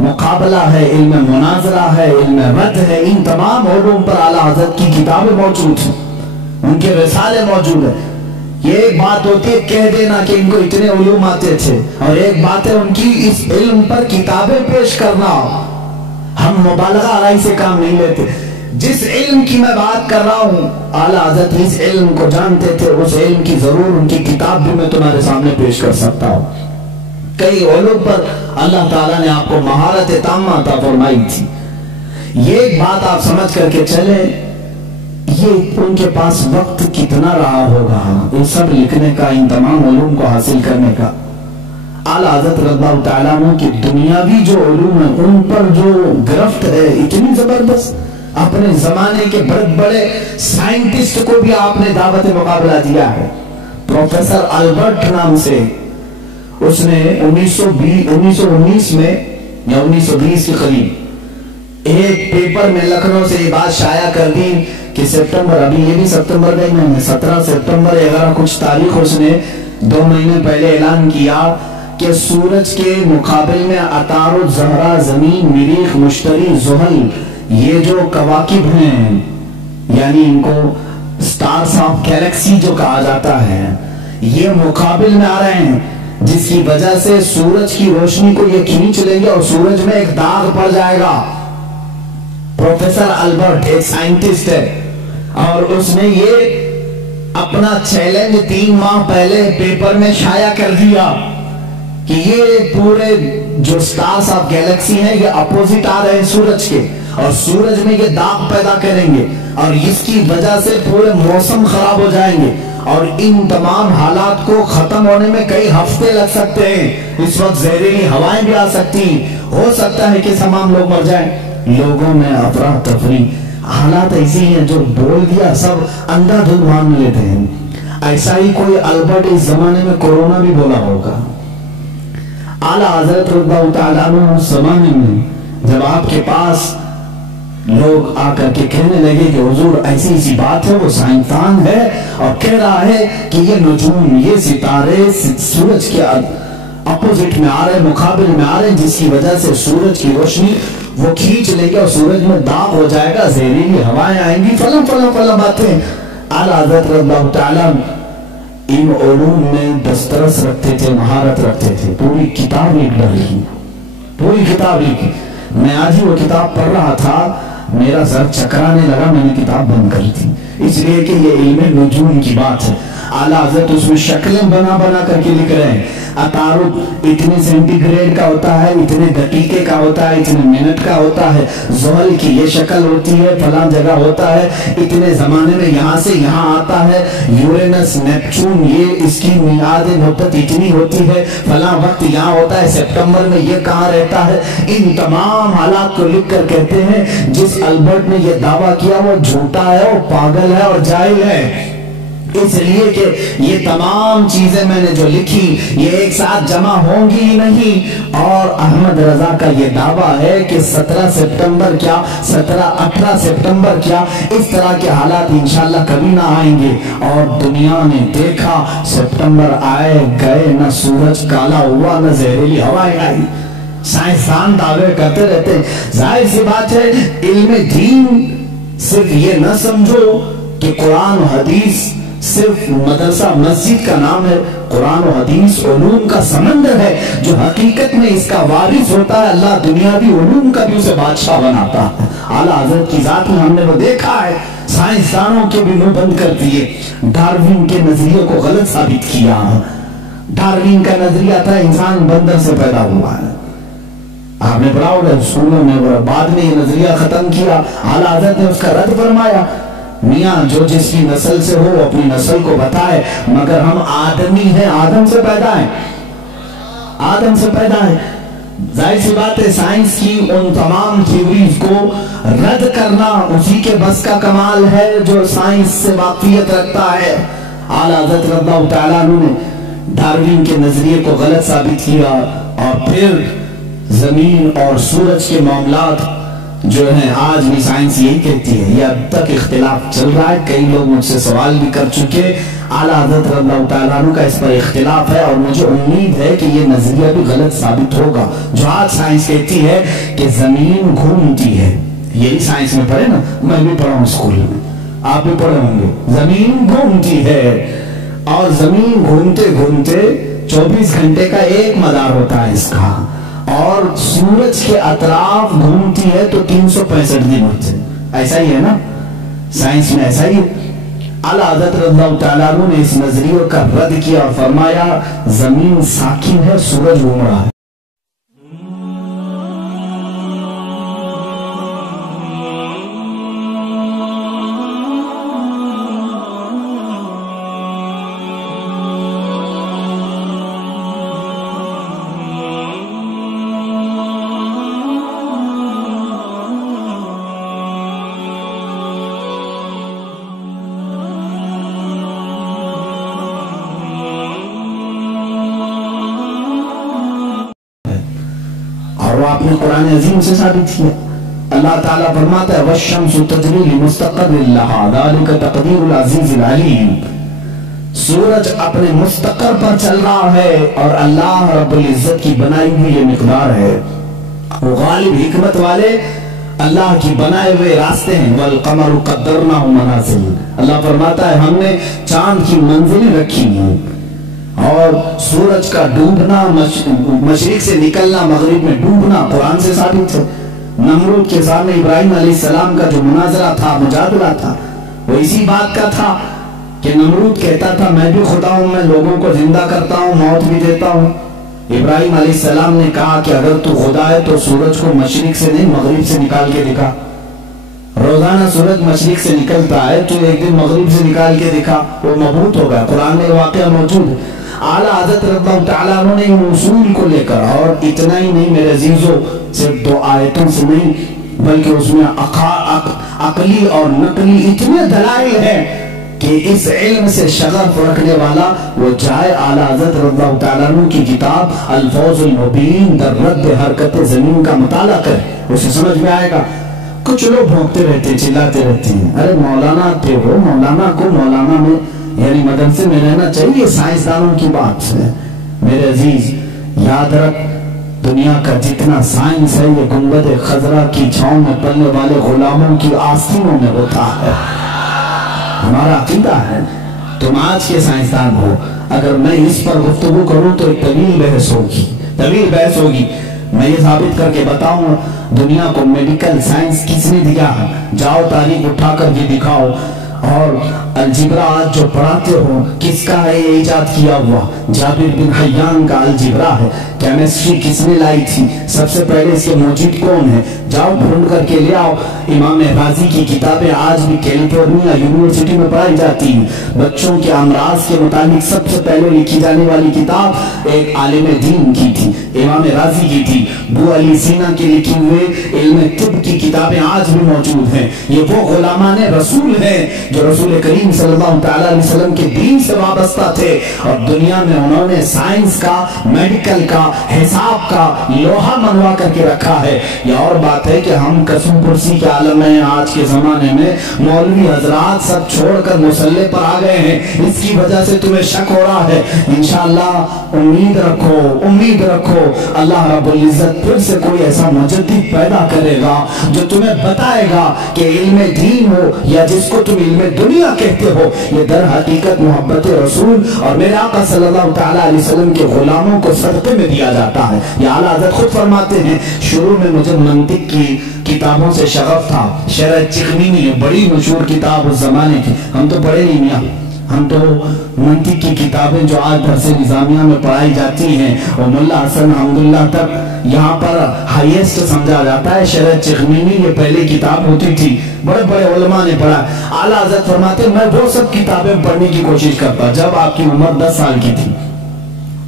मुकाबला है, इल्म मुनाजरा है, इल्म रद है। इन तमाम उलूम पर आला हज़रत की किताबें मौजूद हैं, उनके रिसाले मौजूद है। ये एक बात होती है कह देना कि इनको इतने उलूम आते थे, और एक बात है उनकी इस इल्म पर किताबें पेश करना। हम मुबालगा आराई से काम नहीं लेते। जिस इल्म की मैं बात कर रहा हूँ, आला हज़रत इस इल्म को जानते थे, उस इल्म की जरूर उनकी किताब भी मैं तुम्हारे सामने पेश कर सकता हूँ। कई उलूम पर अल्लाह ताला ने आपको महारत ताम्मा अता फरमाई थी। ये एक बात आप समझ करके चले, ये उनके पास वक्त कितना रहा होगा इन सब लिखने का, इन तमाम उलूम को हासिल करने का। आला हज़रत रज़ियल्लाहु तआला अन्हु की दुनियावी जो उलूम है उन पर जो गिरफ्त है इतनी जबरदस्त। अपने जमाने के बड़े बड़े साइंटिस्ट को भी आपने दावत मुकाबला दिया है। प्रोफेसर अल्बर्ट नाम से, उसने 1919 में या 1920 के करीब एक पेपर में लखनऊ से ये बात शाया कर दी कि सितंबर, अभी ये भी सितंबर का ही महीना, 17 सितंबर 11 कुछ तारीख, उसने 2 महीने पहले ऐलान किया कि सूरज के मुकाबले में अतारो ज़हरा, ज़मीन, मरीख, मुश्तरी, ज़ुहल, ये जो कवाकिब हैं, यानी इनको स्टार्स ऑफ गैलेक्सी जो कहा जाता है, ये मुकाबले में आ रहे हैं, जिसकी वजह से सूरज की रोशनी को ये खींच लेंगे और सूरज में एक दाग पड़ जाएगा। प्रोफेसर अल्बर्ट एक साइंटिस्ट है, और उसने ये अपना चैलेंज 3 माह पहले पेपर में शाया कर दिया कि ये पूरे जो स्टार्स ऑफ गैलेक्सी हैं ये अपोजिट आ रहे हैं सूरज के, और सूरज में ये दाग पैदा करेंगे, और इसकी वजह से पूरे मौसम खराब हो जाएंगे, और इन तमाम हालात को खत्म होने में कई हफ्ते लग सकते हैं। इस वक्त जहरीली हवाएं भी आ सकती, हो सकता है कि तमाम लोग मर जाएं। लोगों में अफरा तफरी, हालात ऐसी हैं जो बोल दिया सब अंधाधुंध मान लेते हैं। ऐसा ही कोई अल्बर्ट इस जमाने में कोरोना भी बोला होगा। आला हज़रत रज़ियल्लाहु तआला अन्हु उस जमाने में जब आपके पास लोग आकर के कहने लगे कि हुजूर ऐसी ऐसी बात है, वो साइंसदान है और कह रहा है कि ये नजूम, ये सितारे सूरज के अपोजिट में आ रहे, मुकाबले में आ रहे, जिसकी वजह से सूरज की रोशनी वो खींच लेंगे और सूरज में दाग हो जाएगा, जहरीली हवाएं आएंगी, फलम फलम फलम बातें। आला हज़रत रज़ियल्लाहु तआला इन उलूम में दस्तरस रखते थे, महारत रखते थे। पूरी किताब लिख डाली, पूरी किताब लिखी। मैं आज ही वो किताब पढ़ रहा था, मेरा सर चकराने लगा, मैंने किताब बंद कर दी, इसलिए कि ये इल्म नुजूम की बात है। आला हज़रत उसमें शक्लें बना बना करके लिख रहे हैं। अतारुब इतने सेंटीग्रेड का होता है, इतने दकीके का होता है, इतने मिनट का होता है, ज़ुहल की ये शक्ल होती है, फलां जगह होता है, इतने ज़माने में यहाँ से यहाँ आता है, यूरेनस नेपच्यून ये इसकी मियाद मुद्दत इतनी होती है, फलां वक्त यहाँ होता है, सितंबर में ये कहाँ रहता है। इन तमाम हालात को लिख कर कहते हैं जिस अल्बर्ट ने ये दावा किया वो झूठा है, वो पागल है और जाहिल है। इसलिए कि ये तमाम चीजें मैंने जो लिखी ये एक साथ जमा होंगी ही नहीं। और अहमद रजा का ये दावा है कि 17 सितंबर क्या, 17-18 सितंबर क्या, इस तरह के हालात इंशाल्लाह कभी ना आएंगे। और दुनिया ने देखा, सितंबर आए गए, न सूरज काला हुआ न जहरीली हवाएं आई। साइंसदान दावे करते रहते। जाहिर सी बात है, इल्म दीन सिर्फ ये न समझो कि कुरान और हदीस सिर्फ मदरसा मस्जिद का नाम है। कुरान और हदीस उलूम का समंदर है जो हकीकत में इसका वारिस होता है। अल्लाह दुनियावी उलूम का भी उसे बादशाह बनाता है। आला हजरत की जात में हमने वो देखा है। साइंसदानों के भी मुंह बंद कर दिए, डार्विन के नजरिए को गलत साबित किया। डार्विन का नजरिया था इंसान बंदर से पैदा हुआ है, आपने पढ़ा होगा स्कूलों में। बाद में ये नजरिया खत्म किया, आला हजरत ने उसका रद्द फरमाया। मियाँ जो जिसकी नस्ल से हो अपनी नस्ल को बताए, मगर हम आदमी हैं, आदम से पैदा है, आदम से पैदा है। जाहिर सी बात है साइंस की उन तमाम थ्योरीज को रद्द करना उसी के बस का कमाल है जो साइंस से वाकियत रखता है। आला हज़रत रज़ियल्लाहु तआला अन्हु ने डार्विन के नजरिए को गलत साबित किया और फिर जमीन और सूरज के मामलात जो है आज भी साइंस यही कहती है। ये अब तक इख्तिलाफ चल रहा है, कई लोग मुझसे सवाल भी कर चुके। आला हज़रत रज़ियल्लाहु तआला अन्हु का इस पर इख्तिलाफ है और मुझे उम्मीद है कि ये नजरिया भी गलत साबित होगा। जो आज साइंस कहती है कि जमीन घूमती है, यही साइंस में पढ़े ना, मैं भी पढ़ा हूँ स्कूल में, आप भी पढ़े होंगे। जमीन घूमती है और जमीन घूमते घूमते 24 घंटे का एक मदार होता है इसका, और सूरज के अतराफ घूमती है तो 365 दिन होते हैं। ऐसा ही है ना, साइंस में ऐसा ही है। आला हज़रत रज़ियल्लाहु तआला अन्हु ने इस नजरिए का रद्द किया और फरमाया जमीन साकिन है, सूरज घूम रहा है। आपने कुरान अजीम से साबित किया। अल्लाह ताला फरमाता है वश्शम्सु तजरी लिमुस्तक़र्रिन लहा ज़ालिका तक़दीरुल अज़ीज़िल अलीम। सूरज अपने मुस्तक़र पर चल रहा है और अल्लाह रब्बुल इज्जत की बनाई हुई ये मिक़दार है। वो गालिब हिकमत वाले अल्लाह की बनाए हुए रास्ते हैं। वल क़मरु क़द्दरनाहु मनाज़िल, अल्लाह फरमाता है हमने चांद की मंजिलें रखी हैं और सूरज का डूबना, मशरिक से निकलना, मगरिब में डूबना कुरान से साबित है। नमरूद के सामने इब्राहिम अलैहिस्सलाम का जो मुनाजरा था, मुजादला था, वो इसी बात का था कि नमरूद कहता था मैं भी खुदा हूं, मैं लोगों को जिंदा करता हूं, मौत भी देता हूं। इब्राहिम अलैहिस्सलाम ने कहा कि अगर तू खुदा है तो सूरज को मशरिक से नहीं मगरिब से निकाल के दिखा। रोजाना सूरज मशरिक से निकलता है, तो एक दिन मगरिब से निकाल के दिखा, वो मबूत हो गया। कुरान में वाकया मौजूद है। आला हज़रत रज़ियल्लाहु तआला अन्हु ने इन उसूल को लेकर, और इतना ही नहीं मेरे अजीजों, सिर्फ 2 आयतों से नहीं बल्कि उसमें अकली और नकली इतने दलाइल हैं कि इस इल्म से शगफ रखने वाला वो चाहे आला हज़रत रज़ियल्लाहु तआला अन्हु की किताब अल-फौज़ुल मुबीन दर रद्द हरकत ज़मीन का मुताला करे, उसे समझ में आएगा। कुछ लोग भौंकते रहते, चिल्लाते रहते हैं, अरे मौलाना थे वो, मौलाना को मौलाना में यानी मदरसे में रहना चाहिए, साइंसदानों की बात है। मेरे अजीज याद रख, दुनिया का जितना साइंस है ये गुंबद खजरा की छांव में पलने वाले गुलामों की आस्तीनों में होता है। हमारा अकीदा है। तुम आज के साइंसदान हो, अगर मैं इस पर गुफ्तगू करूं तो एक तवील बहस होगी, तवील बहस होगी। मैं ये साबित करके बताऊंगा दुनिया को मेडिकल साइंस किसने दिया है। जाओ तारीख उठा कर ये दिखाओ, اور الجبرا آج جو پڑھاتے ہو کس کا ہے یہ ایجاد کیا ہوا؟ جابر بن حیان کا الجبرا ہے۔ کیمسٹری کس نے لائی تھی؟ سب سے پہلے اس کے موجد کون ہے؟ جاؤ ڈھونڈ کر کے لے آؤ۔ امام رازی کی کتابیں آج بھی کیلیفورنیا یونیورسٹی میں پڑھائی جاتی ہیں۔ بچوں کے امراض کے متعلق سب سے پہلے لکھی جانے والی کتاب ایک عالم دین کی تھی، امام رازی کی تھی۔ ابو علی سینا کے لکھی ہوئے علم طب کی کتابیں آج بھی موجود ہیں۔ یہ وہ غلامان رسول ہیں جو رسول کریم صلی اللہ تعالی علیہ وسلم کے دین سے وابستہ تھے، اور دنیا میں انہوں نے سائنس کا، میڈیکل کا، حساب کا لوہا منوا کر کے رکھا ہے۔ یہ اور بات ہے کہ ہم قسم پرسی کے عالم میں آج کے زمانے میں مولوی حضرات سب چھوڑ کر مسلح پر آ گئے ہیں، اس کی وجہ سے تمہیں شک ہو رہا ہے۔ انشاءاللہ امید رکھو اللہ رب العزت پھر سے کوئی ایسا مجدد پیدا کرے گا جو تمہیں بتائے گا کہ علم دین ہو یا جس کو تم علم دنیا کہتے ہو، یہ در حقیقت محبت رسول اور میرے آقا صلی اللہ تعالی علیہ وسلم کے غلاموں کو صدقے میں دیا جاتا ہے۔ یہ اعلیٰ حضرت خود فرماتے ہیں، شروع میں مجھے منطق کی کتابوں سے شغف تھا۔ شرح چغمینی بڑی مشہور کتاب اس زمانے کی، ہم تو پڑھے نہیں میاں، ہم تو منطق کی کتابیں جو آج درس نظامیہ میں پڑھائی جاتی ہیں اور ملا حسن حمداللہ تک یہاں پر ہائیسٹ سمجھا جاتا ہے۔ شرح چغمینی یہ پہلی کتاب ہوتی تھی، بڑے بڑے علماء نے پڑھا۔ اعلیٰ حضرت فرماتے میں وہ سب کتابیں پڑھنے کی کوشش کرتا جب آپ کی عمر 10 سال کی تھی،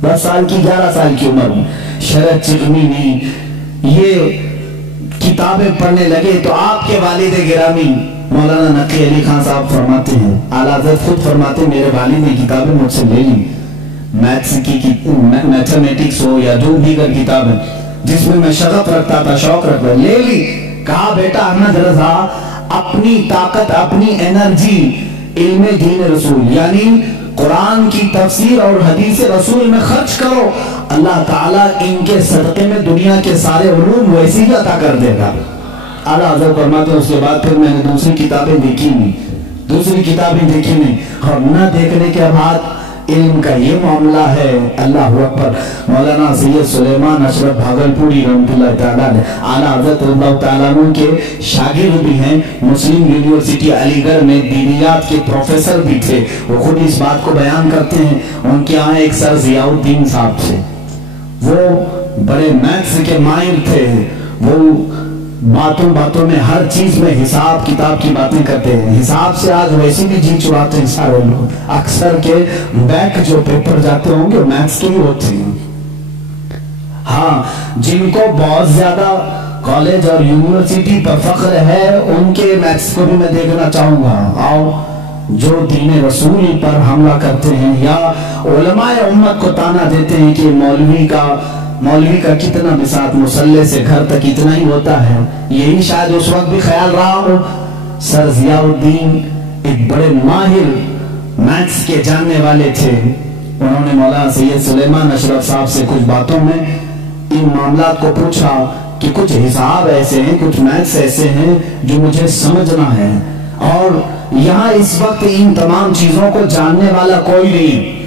10 سال کی 11 سال کی عمر میں شرح چغمینی یہ کتابیں پڑھنے لگے تو آپ کے والد گرامی مولانا نقی علی خان صاحب فرماتے ہیں، اعلیٰ حضرت خود فرماتے ہیں میرے والد نے کتابیں مجھ سے لے لی، میتھس کی میتھمیٹکس ہو یا جو دیگر کتابیں جس میں میں شغف رکھتا تھا، شوق رکھتا، لے لی۔ کہا بیٹا احمد رضا اپنی طاقت، اپنی انرجی علم دین رسول یعنی قرآن کی تفسیر اور حدیث رسول میں خرچ کرو، اللہ تعالیٰ ان کے صدقے میں دنیا کے سارے علوم ویسی ہی عطا کر دے گا۔ اعلیٰ حضرت فرماتے ہیں اس کے بعد پھر میں نے دوسری کتابیں دیکھی نہیں، اور نہ دیکھنے کے بعد علم کا یہ معاملہ ہے۔ اللہ اکبر۔ مولانا سید سلیمان اشرف بھاگلپوری رحمۃ اللہ تعالیٰ نے اعلیٰ حضرت اللہ تعالیٰ عنہ کے شاگرد بھی ہیں، مسلم یونیورسٹی علی گڑھ میں دینیات کے پروفیسر بھی تھے، وہ خود اس بات کو بیان کرتے ہیں۔ ان کے یہاں ایک سر ضیاء الدین صاحب تھے، وہ بڑے میتھس کے ماہر تھے، وہ باتوں میں ہر چیز میں حساب کتاب کی باتیں کرتے ہیں۔ حساب سے آج ویسے بھی جی چڑاتے ہیں سارے لوگ، اکثر کے بیک جو پیپر جاتے ہوں گے میتھس کے ہی ہوتے ہیں۔ ہاں، جن کو بہت زیادہ کالج اور یونیورسٹی پر فخر ہے ان کے میتھس کو بھی میں دیکھنا چاہوں گا۔ آؤ، جو دین رسول پر حملہ کرتے ہیں یا علماء امت کو تانا دیتے ہیں کہ مولوی کا کتنا بساط مسلح سے گھر تک اتنا ہی ہوتا ہے، یہی شاید اس وقت بھی خیال رہا ہو۔ سر ضیاء الدین ایک بڑے ماہر میتھس کے جاننے والے تھے، انہوں نے مولانا سید سلیمان اشرف صاحب سے کچھ باتوں میں ان معاملات کو پوچھا کہ کچھ حساب ایسے ہیں، کچھ میتھس ایسے ہیں جو مجھے سمجھنا ہے، اور یہاں اس وقت ان تمام چیزوں کو جاننے والا کوئی نہیں۔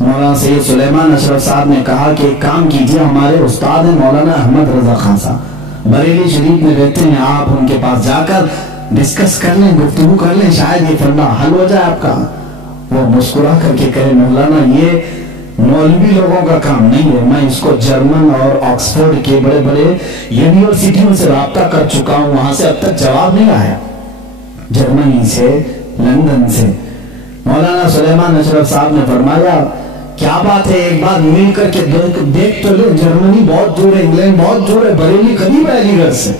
مولانا سید سلیمان اشرف صاحب نے کہا کہ ایک کام کیجئے، ہمارے استاد ہیں مولانا احمد رضا خان صاحب، بریلی شریف میں رہتے ہیں، آپ ان کے پاس جا کر ڈسکس کر لیں، گفتگو کر لیں، شاید یہ فندہ حل ہو جائے آپ کا۔ وہ مسکرا کر کے کہے مولانا یہ مولوی لوگوں کا کام نہیں ہے، میں اس کو جرمن اور آکسفورڈ کے بڑے بڑے یونیورسٹیوں سے رابطہ کر چکا ہوں، وہاں سے اب تک جواب نہیں آیا، جرمنی سے، لندن سے۔ مولانا سلیمان اشرف صاحب نے فرمایا کیا بات ہے، ایک بار مل کر کے دیکھ تو لے، جرمنی بہت دور ہے، انگلینڈ بہت دور ہے، بریلی قریب ہے علی گڑھ سے،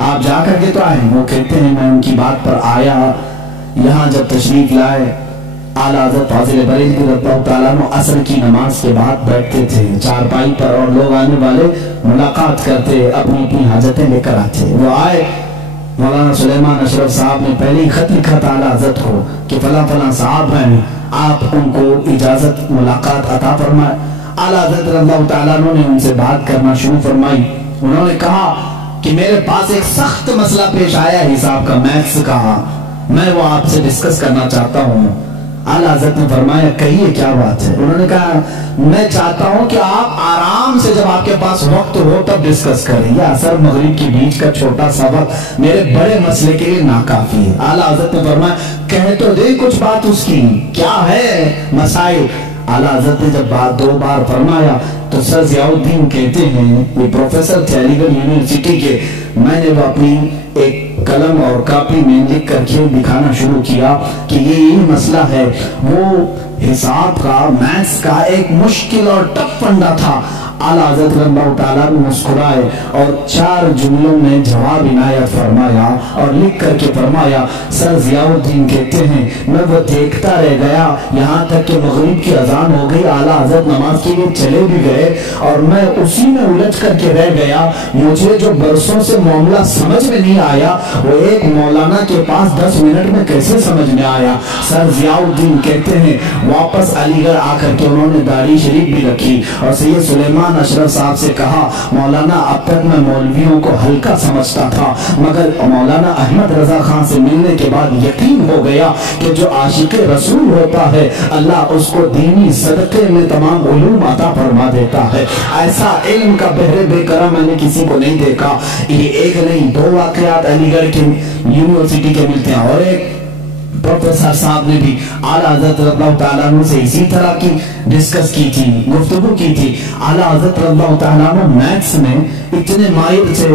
آپ جا کر کے تو آئیں۔ وہ کہتے ہیں میں ان کی بات پر آیا، یہاں جب تشریف لائے اعلیٰ حضرت فاضل بریلوی رضی اللہ تعالیٰ عنہ عصر کی نماز کے بعد بیٹھتے تھے چارپائی پر، اور لوگ آنے والے ملاقات کرتے، اپنی اپنی حاجتیں لے کر آتے۔ وہ آئے، مولانا سلیمان اشرف صاحب نے پہلے ہی خط لکھا تھا اعلیٰ حضرت کو کہ فلاں فلاں صاحب ہیں، آپ ان کو اجازت ملاقات عطا فرمائے۔ اعلیٰ حضرت رضی اللہ تعالیٰ عنہ نے ان سے بات کرنا شروع فرمائی۔ انہوں نے کہا کہ میرے پاس ایک سخت مسئلہ پیش آیا حساب کا، میتھس کا، میں وہ آپ سے ڈسکس کرنا چاہتا ہوں۔ आला हज़रत ने फरमाया कहिए क्या बात है। उन्होंने कहा मैं चाहता हूं कि आप आराम से जब आपके पास वक्त हो तब डिस्कस करें, या असर मगरिब के बीच का छोटा सा वक्त मेरे बड़े मसले के लिए नाकाफी है। आला हज़रत ने फरमाया कह तो दे कुछ बात उसकी, क्या है मसाइल। आला हज़रत ने जब बात 2 बार फरमाया तो सर ज़ियाउद्दीन कहते हैं, ये प्रोफेसर थे अलीगढ़ यूनिवर्सिटी के, मैंने वो अपनी एक कलम और कॉपी में लिख करके दिखाना शुरू किया कि ये मसला है। वो हिसाब का, मैथ्स का एक मुश्किल और टफ फंडा था। आला हज़रत रज़ियल्लाहु ताला अन्हु मुस्कुराए और 4 जुमलों में जवाब इनायत फरमाया और लिख करके फरमाया, सर ज़ियाउद्दीन कहते हैं मैं वो देखता रह गया यहाँ तक कि मगरिब की अजान हो गई, आला हज़रत नमाज के लिए चले भी गए और मैं उसी में उलझ करके रह गया। मुझे जो बरसों से मामला समझ में नहीं आया वो एक मौलाना के पास 10 मिनट में कैसे समझ में आया। सर ज़ियाउद्दीन कहते हैं वापस अलीगढ़ आकर के उन्होंने दाढ़ी शरीफ भी रखी और सैयद सुलेमान अशरफ साहब से कहा, मौलाना अब तक मैं मौलवियों को हल्का समझता था, मगर मौलाना अहमद रजा खान से मिलने के बाद यकीन हो गया कि जो आशिक रसूल होता है अल्लाह उसको दीनी सदक़े में तमाम उलूम अता फरमा देता है। ऐसा इल्म का बहरे बेकरार मैंने किसी को नहीं देखा। ये एक नहीं 2 वाक़यात अलीगढ़ के यूनिवर्सिटी के मिलते हैं। और एक प्रोफेसर साहब ने भी आला हज़रत रज़ियल्लाहु ताला अन्हु से इसी तरह की डिस्कस की थी, गुफ्तगू की थी। आला हज़रत रज़ियल्लाहु ताला अन्हु मैथ्स में इतने माहिर थे,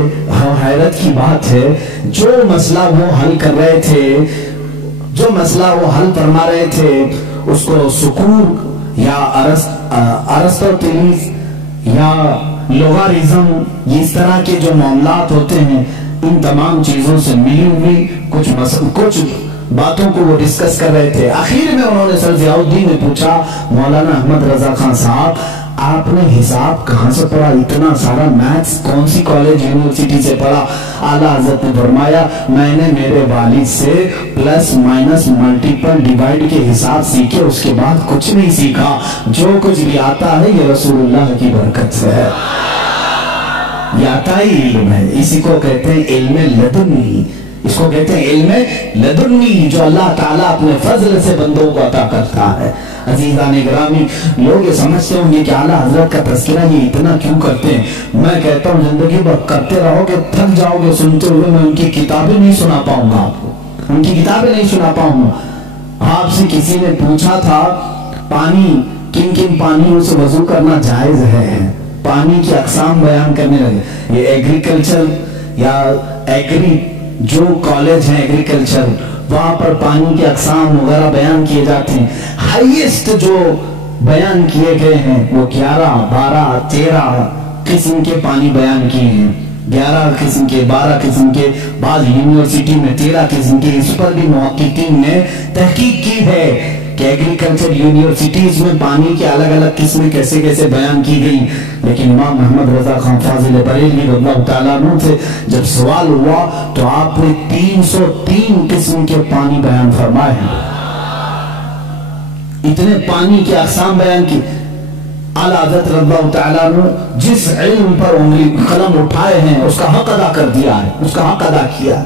हैरत की बात है, जो मसला वो हल कर रहे थे, जो मसला वो हल फरमा रहे थे, उसको सुकून या अरिस्टोटेलिस या लोगारिज्म, इस तरह के जो मामलात होते हैं, इन तमाम चीजों से मिली हुई कुछ बातों को वो डिस्कस कर रहे थे। आखिर में उन्होंने सर ज़ियाउद्दीन ने पूछा, मौलाना अहमद रजा खान साहब आपने हिसाब कहाँ से पढ़ा, इतना सारा मैथ्स कौन सी कॉलेज यूनिवर्सिटी से पढ़ा। आला हज़रत ने फरमाया मैंने मेरे वालिद से प्लस माइनस मल्टीपल डिवाइड के हिसाब सीखे, उसके बाद कुछ नहीं सीखा। जो कुछ भी आता है ये रसूलुल्लाह की बरकत से है, ये आता ही इल्म है। इसी को कहते हैं इल्म लदुन्नी, इसको कहते हैं इल्म लदुन्नी, जो अल्लाह ताला अपने फजल से बंदों को अता करता है। अजीज़ान गिरामी, लोग ये समझते होंगे कि आला हज़रत का तज़किरा ये इतना क्यों करते हैं। मैं कहता हूँ जिंदगी भर करते रहोगे, थक जाओगे सुनते हुए। मैं उनकी किताबें नहीं सुना पाऊंगा आपको, उनकी किताबें नहीं सुना पाऊंगा। आपसे किसी ने पूछा था पानी, किन किन पानियों से वजू करना जायज है, पानी की अक़साम बयान करने लगे। ये एग्रीकल्चर या एग्री जो कॉलेज है एग्रीकल्चर, वहां पर पानी के अक़साम वगैरह बयान किए जाते हैं। हाईएस्ट जो बयान किए गए हैं वो 11, 12, 13 किस्म के पानी बयान किए हैं। 11 किस्म के, 12 किस्म के, बाद यूनिवर्सिटी में 13 किस्म के। इस पर भी मुहक्किकीन ने तहकीक की है कि एग्रीकल्चर यूनिवर्सिटीज में पानी के अलग अलग किस्में कैसे कैसे बयान की गई। लेकिन इमाम अहमद रजा खान फाजिल बरेलवी रज़ियल्लाहु ताला अन्हु से जब सवाल हुआ तो आपने 303 किस्म के पानी बयान फरमाए हैं। इतने पानी के अक़साम बयान की। आला हज़रत रज़ियल्लाहु ताला अन्हु जिस इल्म पर उंगली कलम उठाए हैं उसका हक अदा कर दिया है, उसका हक अदा किया।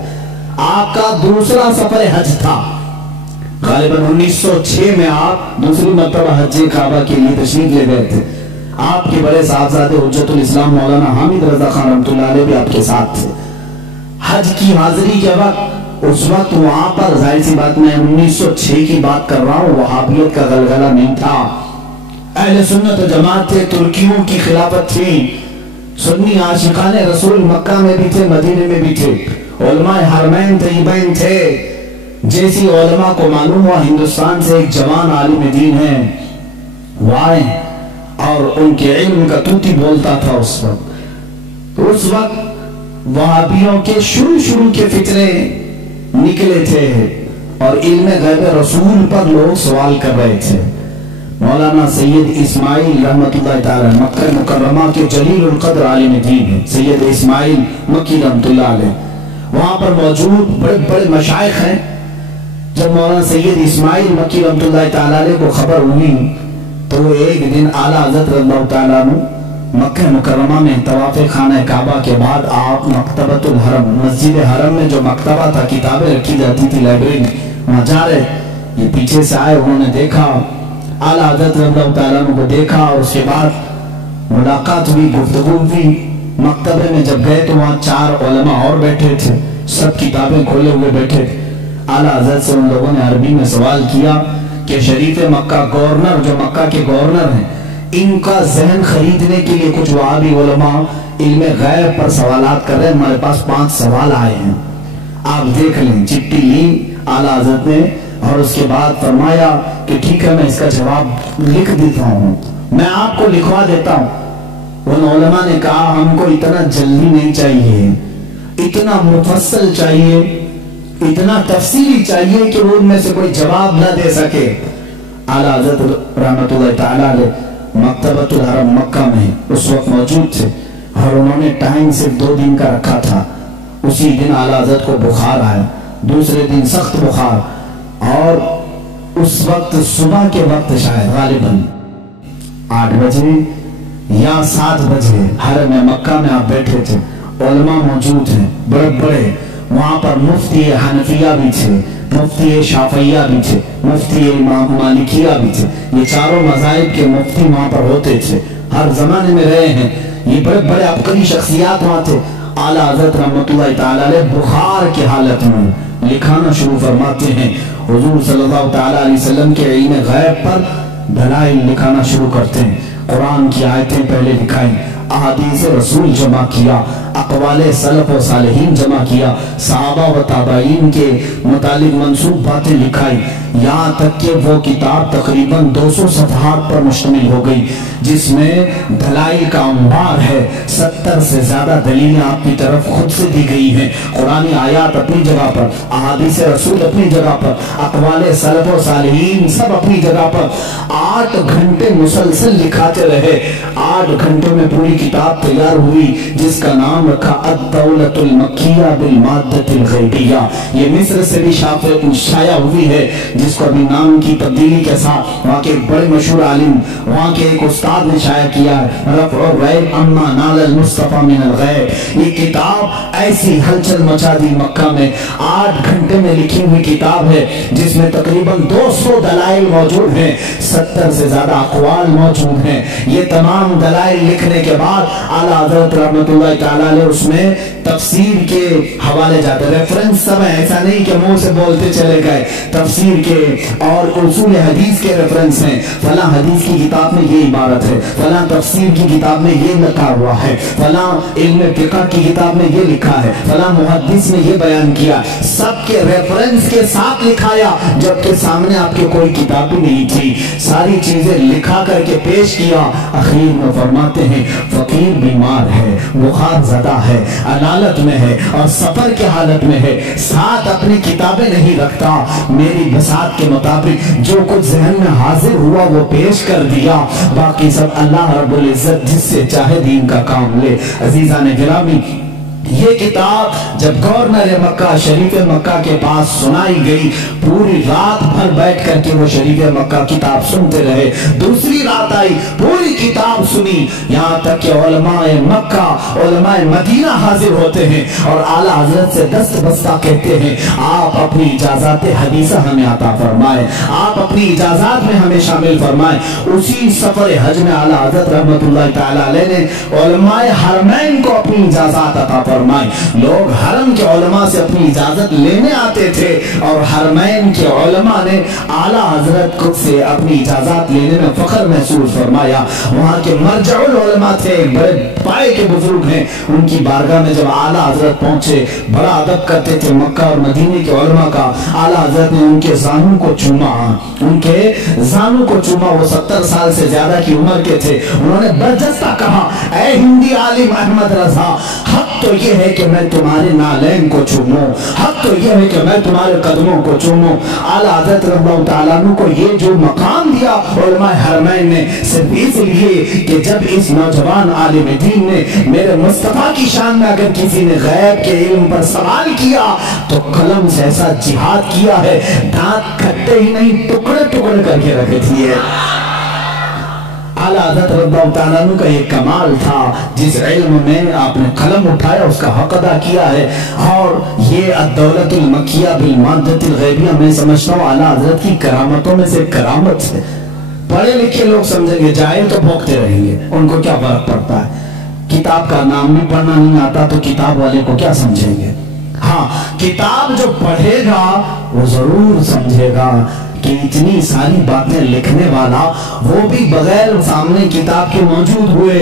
आपका दूसरा सफर हज था, गालिबन 1906 में आप दूसरी मरतबा हज काबा के लिए तशरीफ ले गए थे। आपके बड़े साहबजादे हुज्जतुल इस्लाम मौलाना हामिद रजा खान रहमतुल्लाह अलैह भी आपके साथ थे। हज की हाजिरी के वक्त, उस वक्त वहां पर जाहिर सी बात मैं 1906 की बात कर रहा हूँ, वहाबियत का गलगला नहीं था। अहले सुन्नत जमात थे, तुर्कियों की खिलाफत थी, सुन्नी आशिकाने रसूल मक्का में भी थे, मदीने में भी थे, उलमाए हरमैन तय्यबैन थे। जैसी उलमा को मालूम हुआ हिंदुस्तान से एक जवान आलिम दीन है वो आए और उनके इल्म का तूती बोलता था उस वक्त वहाबियों के शुरू के फितरे निकले थे और इल्म गैब रसूल पर लोग सवाल कर रहे थे। मौलाना सैयद इस्माइल रहमतुल्लाह ताला मक्का मुकर्रमा के जलीलुल कद्र आलिम दीन है, सैयद इस्माइल मक्की रहमतुल्लाह अलैह, वहां पर मौजूद बड़े बड़े मशाइख हैं। जब मौलाना सैयद इस्माइल मक्की रहमतुल्लाह ताला अलैह को खबर हुई तो वो एक दिन आला हज़रत रज़ियल्लाहु ताला अन्हु मक्का मुकर्रमा में तवाफ़ खाना काबा के बाद आप मकतबतुल हरम, मस्जिद हरम में जो मकतबा था, किताबें रखी जाती थी लाइब्रेरी में, वहाँ जा रहे। ये पीछे से आए, उन्होंने देखा, आला हज़रत रज़ियल्लाहु ताला अन्हु को देखा, और उसके बाद मुलाकात हुई, गुफ्तगू हुई। मकतबे में जब गए तो वहाँ 4 उलमा और बैठे थे, सब किताबें खोले हुए बैठे थे। आला हज़रत से उन लोगों ने अरबी में सवाल किया कि शरीफ मक्का गवर्नर, जो मक्का के गवर्नर हैं, इनका जहन खरीदने के लिए कुछ वहाबी उलमा इल्म गैब पर सवालात कर रहे हैं, हमारे पास 5 सवाल आए हैं, आप देख लें। चिट्ठी ली आला हज़रत ने, और उसके बाद फरमाया कि ठीक है, मैं इसका जवाब लिख देता हूँ, मैं आपको लिखवा देता हूँ। उन उलमा ने कहा हमको इतना जल्दी नहीं चाहिए, इतना मुफस्सल चाहिए, इतना तफसीली चाहिए कि वो उनमें से कोई जवाब न दे सके। आला हज़रत रहमतुल्लाह ताला अलैह मकतबतुल हरम मक्का में उस वक्त मौजूद थे, और उन्होंने टाइम सिर्फ 2 दिन का रखा था। उसी दिन आला हज़रत को बुखार आया, दूसरे दिन सख्त बुखार, और उस वक्त सुबह के वक्त शायद गालिबन 8 बजे या 7 बजे हरम मक्का में आप बैठे थे, उलमा मौजूद हैं बड़े बड़े, वहां पर मुफ्ती हनफिया भी थे, मुफ्ती शाफिया भी थे, मुफ्ती मालिकिया भी थे। ये चारों मज़ाहिब के मुफ्ती वहां पर होते थे, हर जमाने में रहे हैं, ये बड़े बड़े अबकरी शख्सियात वहां थे। आला हज़रत रहमतुल्लाह ताला अलैह बुखार की हालत में लिखाना शुरू फरमाते हैं, हुजूर सल्लल्लाहु ताला अलैहि वसल्लम के इल्म गैब पर दलाइल लिखाना शुरू करते हैं। कुरान की आयतें पहले लिखाई, अहादीस रसूल जमा किया, अक़वाले सलफ़ व सालिहीन जमा किया, सहाबा व ताबईन के मुतालिक मंसूब बातें लिखाई, यहाँ तक कि वो किताब तकरीबन 200 सफ़हात पर मुश्तमिल हो गई, जिसमें दलाइल का अंबार है। 70 से ज्यादा दलीलें आपकी तरफ खुद से दी गई हैं। कुरानी आयात अपनी जगह पर, अहादीस रसूल अपनी जगह पर, अक़वाले सलफ़ व सालिहीन सब अपनी जगह पर। 8 घंटे मुसलसल लिखाते रहे, 8 घंटों में पूरी किताब तैयार हुई, जिसका नाम रखा अद-दौलतुल मक्किया बिल माद्दतिल गैबिया। ये मिस्र से भी शाया हुई है, जिसको अभी नाम की तब्दीली के साथ वहाँ के एक बड़े मशहूर आलिम, वहाँ के एक उस्ताद ने शाया किया है, रफ़्उर गैब अम्मा नालल मुस्तफ़ा मिनल गैब। ये किताब ऐसी हलचल मचा दी मक्का में, 8 घंटे में लिखी हुई किताब है, जिसमें तकरीबन 200 दलाइल मौजूद हैं, 70 से ज्यादा अक़वाल मौजूद हैं। ये तमाम दलाइल लिखने के बाद आला हज़रत रहमतुल्लाह ताला अलैह उसमें तफसीर के हवाले जाते, रेफरेंस सब है, ऐसा नहीं कि मुंह से बोलते चले गए। तफसीर के और उसूल हदीस के रेफरेंस हैं, फला हदीस की किताब में ये इबारत है, फला तफसीर की किताब में ये लिखा हुआ है, फला इल्म फ़िक़्ह की किताब में ये लिखा है, फला मुहद्दिस ने ये बयान किया, सबके रेफरेंस के साथ लिखाया, जबकि सामने आपके कोई किताब भी नहीं थी। सारी चीजें लिखा करके पेश किया। आखिर में फरमाते हैं फकीर बीमार है, बुखार ज़दा है, अनालत में है और सफर के हालत में है, साथ अपनी किताबें नहीं रखता, मेरी बसात के मुताबिक जो कुछ जहन में हाजिर हुआ वो पेश कर दिया, बाकी सब अल्लाह रब्बुल इज्जत जिससे चाहे दीन का काम ले। अजीज़ान गिरामी, ये किताब जब गवर्नर मक्का शरीफ मक्का के पास सुनाई गई, पूरी रात भर बैठ करके वो शरीफ मक्का किताब सुनते रहे। दूसरी रात आई, पूरी किताब सुनी, यहाँ तक कि उलमाए मक्का उलमाए मदीना हाजिर होते हैं और आला हजरत से दस्त बस्ता कहते हैं, आप अपनी इजाजत हदीसा हमें अता फरमाए, आप अपनी इजाजत में हमें शामिल फरमाए। उसी सफर हज में आला हजरत रहमतुल्लाह ताला अलैह ने उलमाए हरमैन को अपनी इजाजत अता फरमाई। लोग हरम के उलमा से अपनी इजाजत लेने आते थे और हरमैन के उलमा ने आला हजरत खुद से अपनी इजाजत लेने में फख्र महसूस फरमाया। वहाँ के मरजउल उलमा थे, बड़े पाए के बुजुर्ग हैं, उनकी बारगाह में जब आला हजरत पहुंचे, बड़ा अदब करते थे मक्का और मदीने के उलमा का। आला हजरत ने उनके जानू को चूमा, उनके जानू को चूमा। वो 70 साल से ज्यादा की उम्र के थे। उन्होंने बरजस्ता कहा, ऐ हिंदी आलिम अहमद रजा, हक तो ये है कि मैं तुम्हारे नालैन को चूमूं, हक तो ये है कि मैं तुम्हारे कदमों को चूमूं। आला हज़रत रज़ियल्लाहु ताला अन्हु को ये जो मकाम दिया उलमा हरमैन ने, सिर्फ इसलिए कि जब इस नौजवान आलिम दीन ने मेरे मुस्तफा की शान में अगर किसी ने गैब के इल्म पर सवाल किया तो कलम से ऐसा जिहाद किया है, दांत खट्टे ही नहीं टुकड़े टुकड़े करके रखे थे। आला हज़रत रज़ियल्लाहु ताला अन्हु का ये कमाल था, जिस इल्म में आपने कलम उठाया उसका हक अदा किया है। और ये अद-दौलतुल मक्किया बिल माद्दतिल गैबिया, मैं समझता हूँ आला हज़रत की करामतों में से करामत है। पढ़े लिखे लोग समझेंगे, जाहिल तो भोंकते रहेंगे, उनको क्या फर्क पड़ता है। किताब का नाम भी पढ़ना नहीं आता तो किताब वाले को क्या समझेंगे। हाँ, किताब जो पढ़ेगा वो जरूर समझेगा कि इतनी सारी बातें लिखने वाला वो भी बगैर सामने किताब के मौजूद हुए,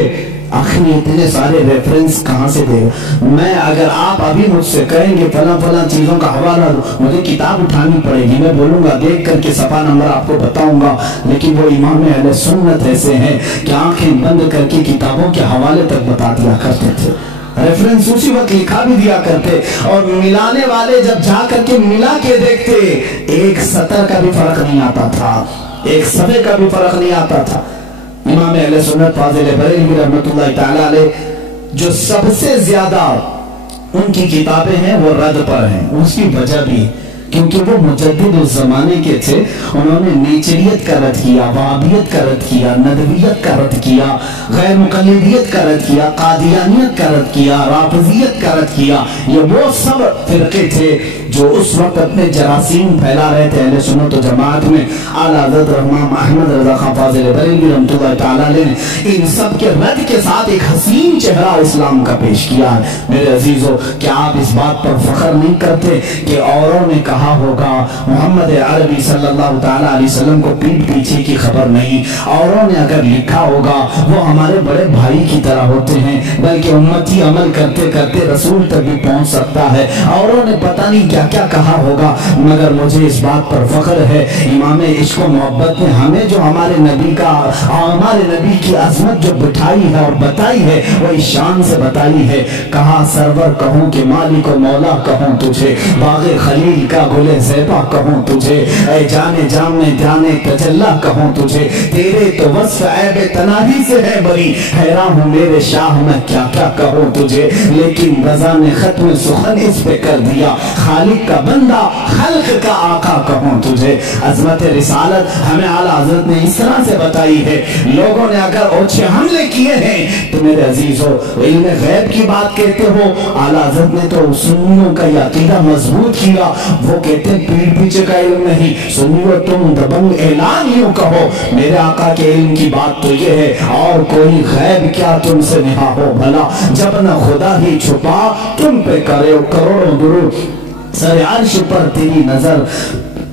आखिर इतने सारे रेफरेंस कहां से देगा। मैं अगर आप अभी मुझसे कहेंगे फला फला चीजों का हवाला दो, मुझे किताब उठानी पड़ेगी, मैं बोलूंगा देख करके सफा नंबर आपको बताऊंगा। लेकिन वो इमाम अहले सुन्नत ऐसे हैं कि आंखें बंद करके किताबों के हवाले तक बता दिया करते थे, रेफरेंस उसी वक्त लिखा भी दिया करते, और मिलाने वाले जब जा करके मिला के देखते, एक सतर का भी फर्क नहीं आता था, एक सफे का भी फर्क नहीं आता था। इमाम अहले सुन्नत फाजिल बरेलवी रहमतुल्लाह तआला अलैह, जो सबसे ज्यादा उनकी किताबें हैं वो रद पर हैं, उसकी वजह भी क्योंकि वो मुजद्दिद उस जमाने के थे। उन्होंने नेचरियत का रद्द किया, वहाबियत का रद्द किया, नदवियत का रद्द किया, गैर मुकल्लिदियत का रद्द किया, कादियानियत का रद्द किया, राफिजियत का रद्द किया। ये वो सब फिरके थे जो उस वक्त अपने जरासीम फैला रहे थे अहले सुन्नत व जमात में। आला हज़रत इमाम अहमद रज़ा खां फाज़िल बरेलवी रहमतुल्लाह तआला अलैह ने इन सब के रद्द के साथ एक हसीन चेहरा इस्लाम का पेश किया है। मेरे अजीजों, क्या आप इस बात पर फख्र नहीं करते कि औरों ने कहा होगा मोहम्मद अरबी सल्लल्लाहु तआला अलैहि वसल्लम को पीठ पीछे की खबर नहीं, औरों ने अगर लिखा होगा वो हमारे बड़े भाई की तरह होते हैं, बल्कि उम्मती अमल करते करते रसूल तक भी पहुंच सकता है। औरों ने पता नहीं क्या क्या कहा होगा, मगर मुझे इस बात पर फख्र है इमाम इश्क व मोहब्बत ने हमें जो हमारे नबी का, हमारे नबी की अजमत जो बिठाई है और बताई है वो इस शान से बताई है। कहा सरवर कहूँ कि मालिक व मौला कहूँ तुझे, बाग़े खलील का गुले ज़ैबा कहूँ तुझे, ऐ जाने जामे जाने तजल्ला कहूँ तुझे, तेरे तो वस्फ़ ऐब तनाही से है बरी, हैरान हूँ मेरे शाह मैं क्या क्या कहूँ तुझे। लेकिन रज़ा ने खत्म सुखन इस पे कर दिया, खालिक का बंदा खल्क का आका कहूँ तुझे। अज़मत रिसालत हमें आला हज़रत ने इस तरह से बताई है। लोगों ने अगर ओछे हमले किए हैं तो मेरे अजीजों, इल्म गैब की बात कहते हो, आला हज़रत ने तो सुन्नियों का अकीदा मजबूत किया। वो कहते हैं पीठ पीछे का इल्म नहीं, सुनियो तुम दबंग ऐलान यूं कहो, मेरे आका के इल्म की बात तो ये है, और कोई गैब क्या तुमसे निहा हो भला, जब न खुदा ही छुपा तुम पे करे करोड़ों दुरूद, सरे अर्श पर तेरी नजर,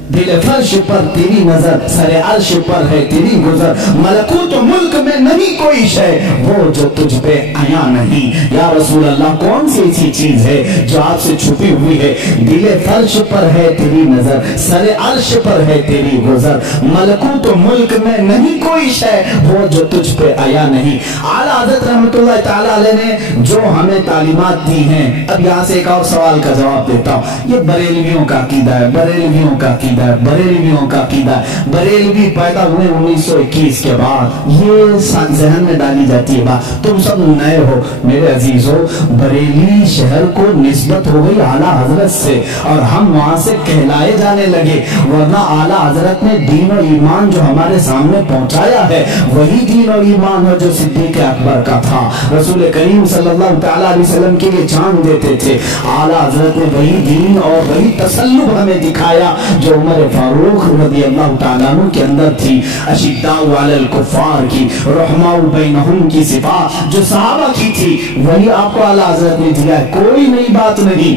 दिल फर्श पर तेरी नजर, सरे अर्श पर है तेरी गुजर, मलकूत मुल्क में नहीं कोई शय वो जो तुझ पे आया नहीं। या रसूल अल्लाह, कौन सी ऐसी चीज है जो आपसे छुपी हुई है। दिल फर्श पर है तेरी नजर, सरे अर्श पर है तेरी गुजर, मलकूत मुल्क में नहीं कोई शय वो जो तुझ पे आया नहीं। आला हज़रत रहमतुल्लाह तआला अलैह ने जो हमें तालीमात दी हैं, अब यहाँ से एक और सवाल का जवाब देता हूँ। ये बरेलवियों का अकीदा है, बरेलवियों का अकीदा है, बरेलवियों का अकीदा है। बरेलवी पैदा हुए 1921 के बाद, ये जहन में डाली जाती है बात, तुम सब नए हो। मेरे अजीजों, बरेली शहर को निस्बत हो गई आला हजरत से और हम वहां से कहलाए जाने लगे, वरना आला हजरत ने दीन और ईमान जो हमारे सामने पहुंचाया है वही दीन और ईमान है जो सिद्दीक़ अकबर का था। रसूल करीम सल्लल्लाहु तआला अलैहि वसल्लम के लिए जान देते थे। आला हजरत ने वही दीन और वही तसल्लुब हमें दिखाया जो उमर फारूक रज़ियल्लाहु तआला अन्हु के अंदर थी। अशिद्दाउ अलल कुफ़ार की, रहमाउ बैनहुम की सिफात जो सहाबा की थी वही आपको आला हज़रत ने दिया है। कोई नई बात नहीं,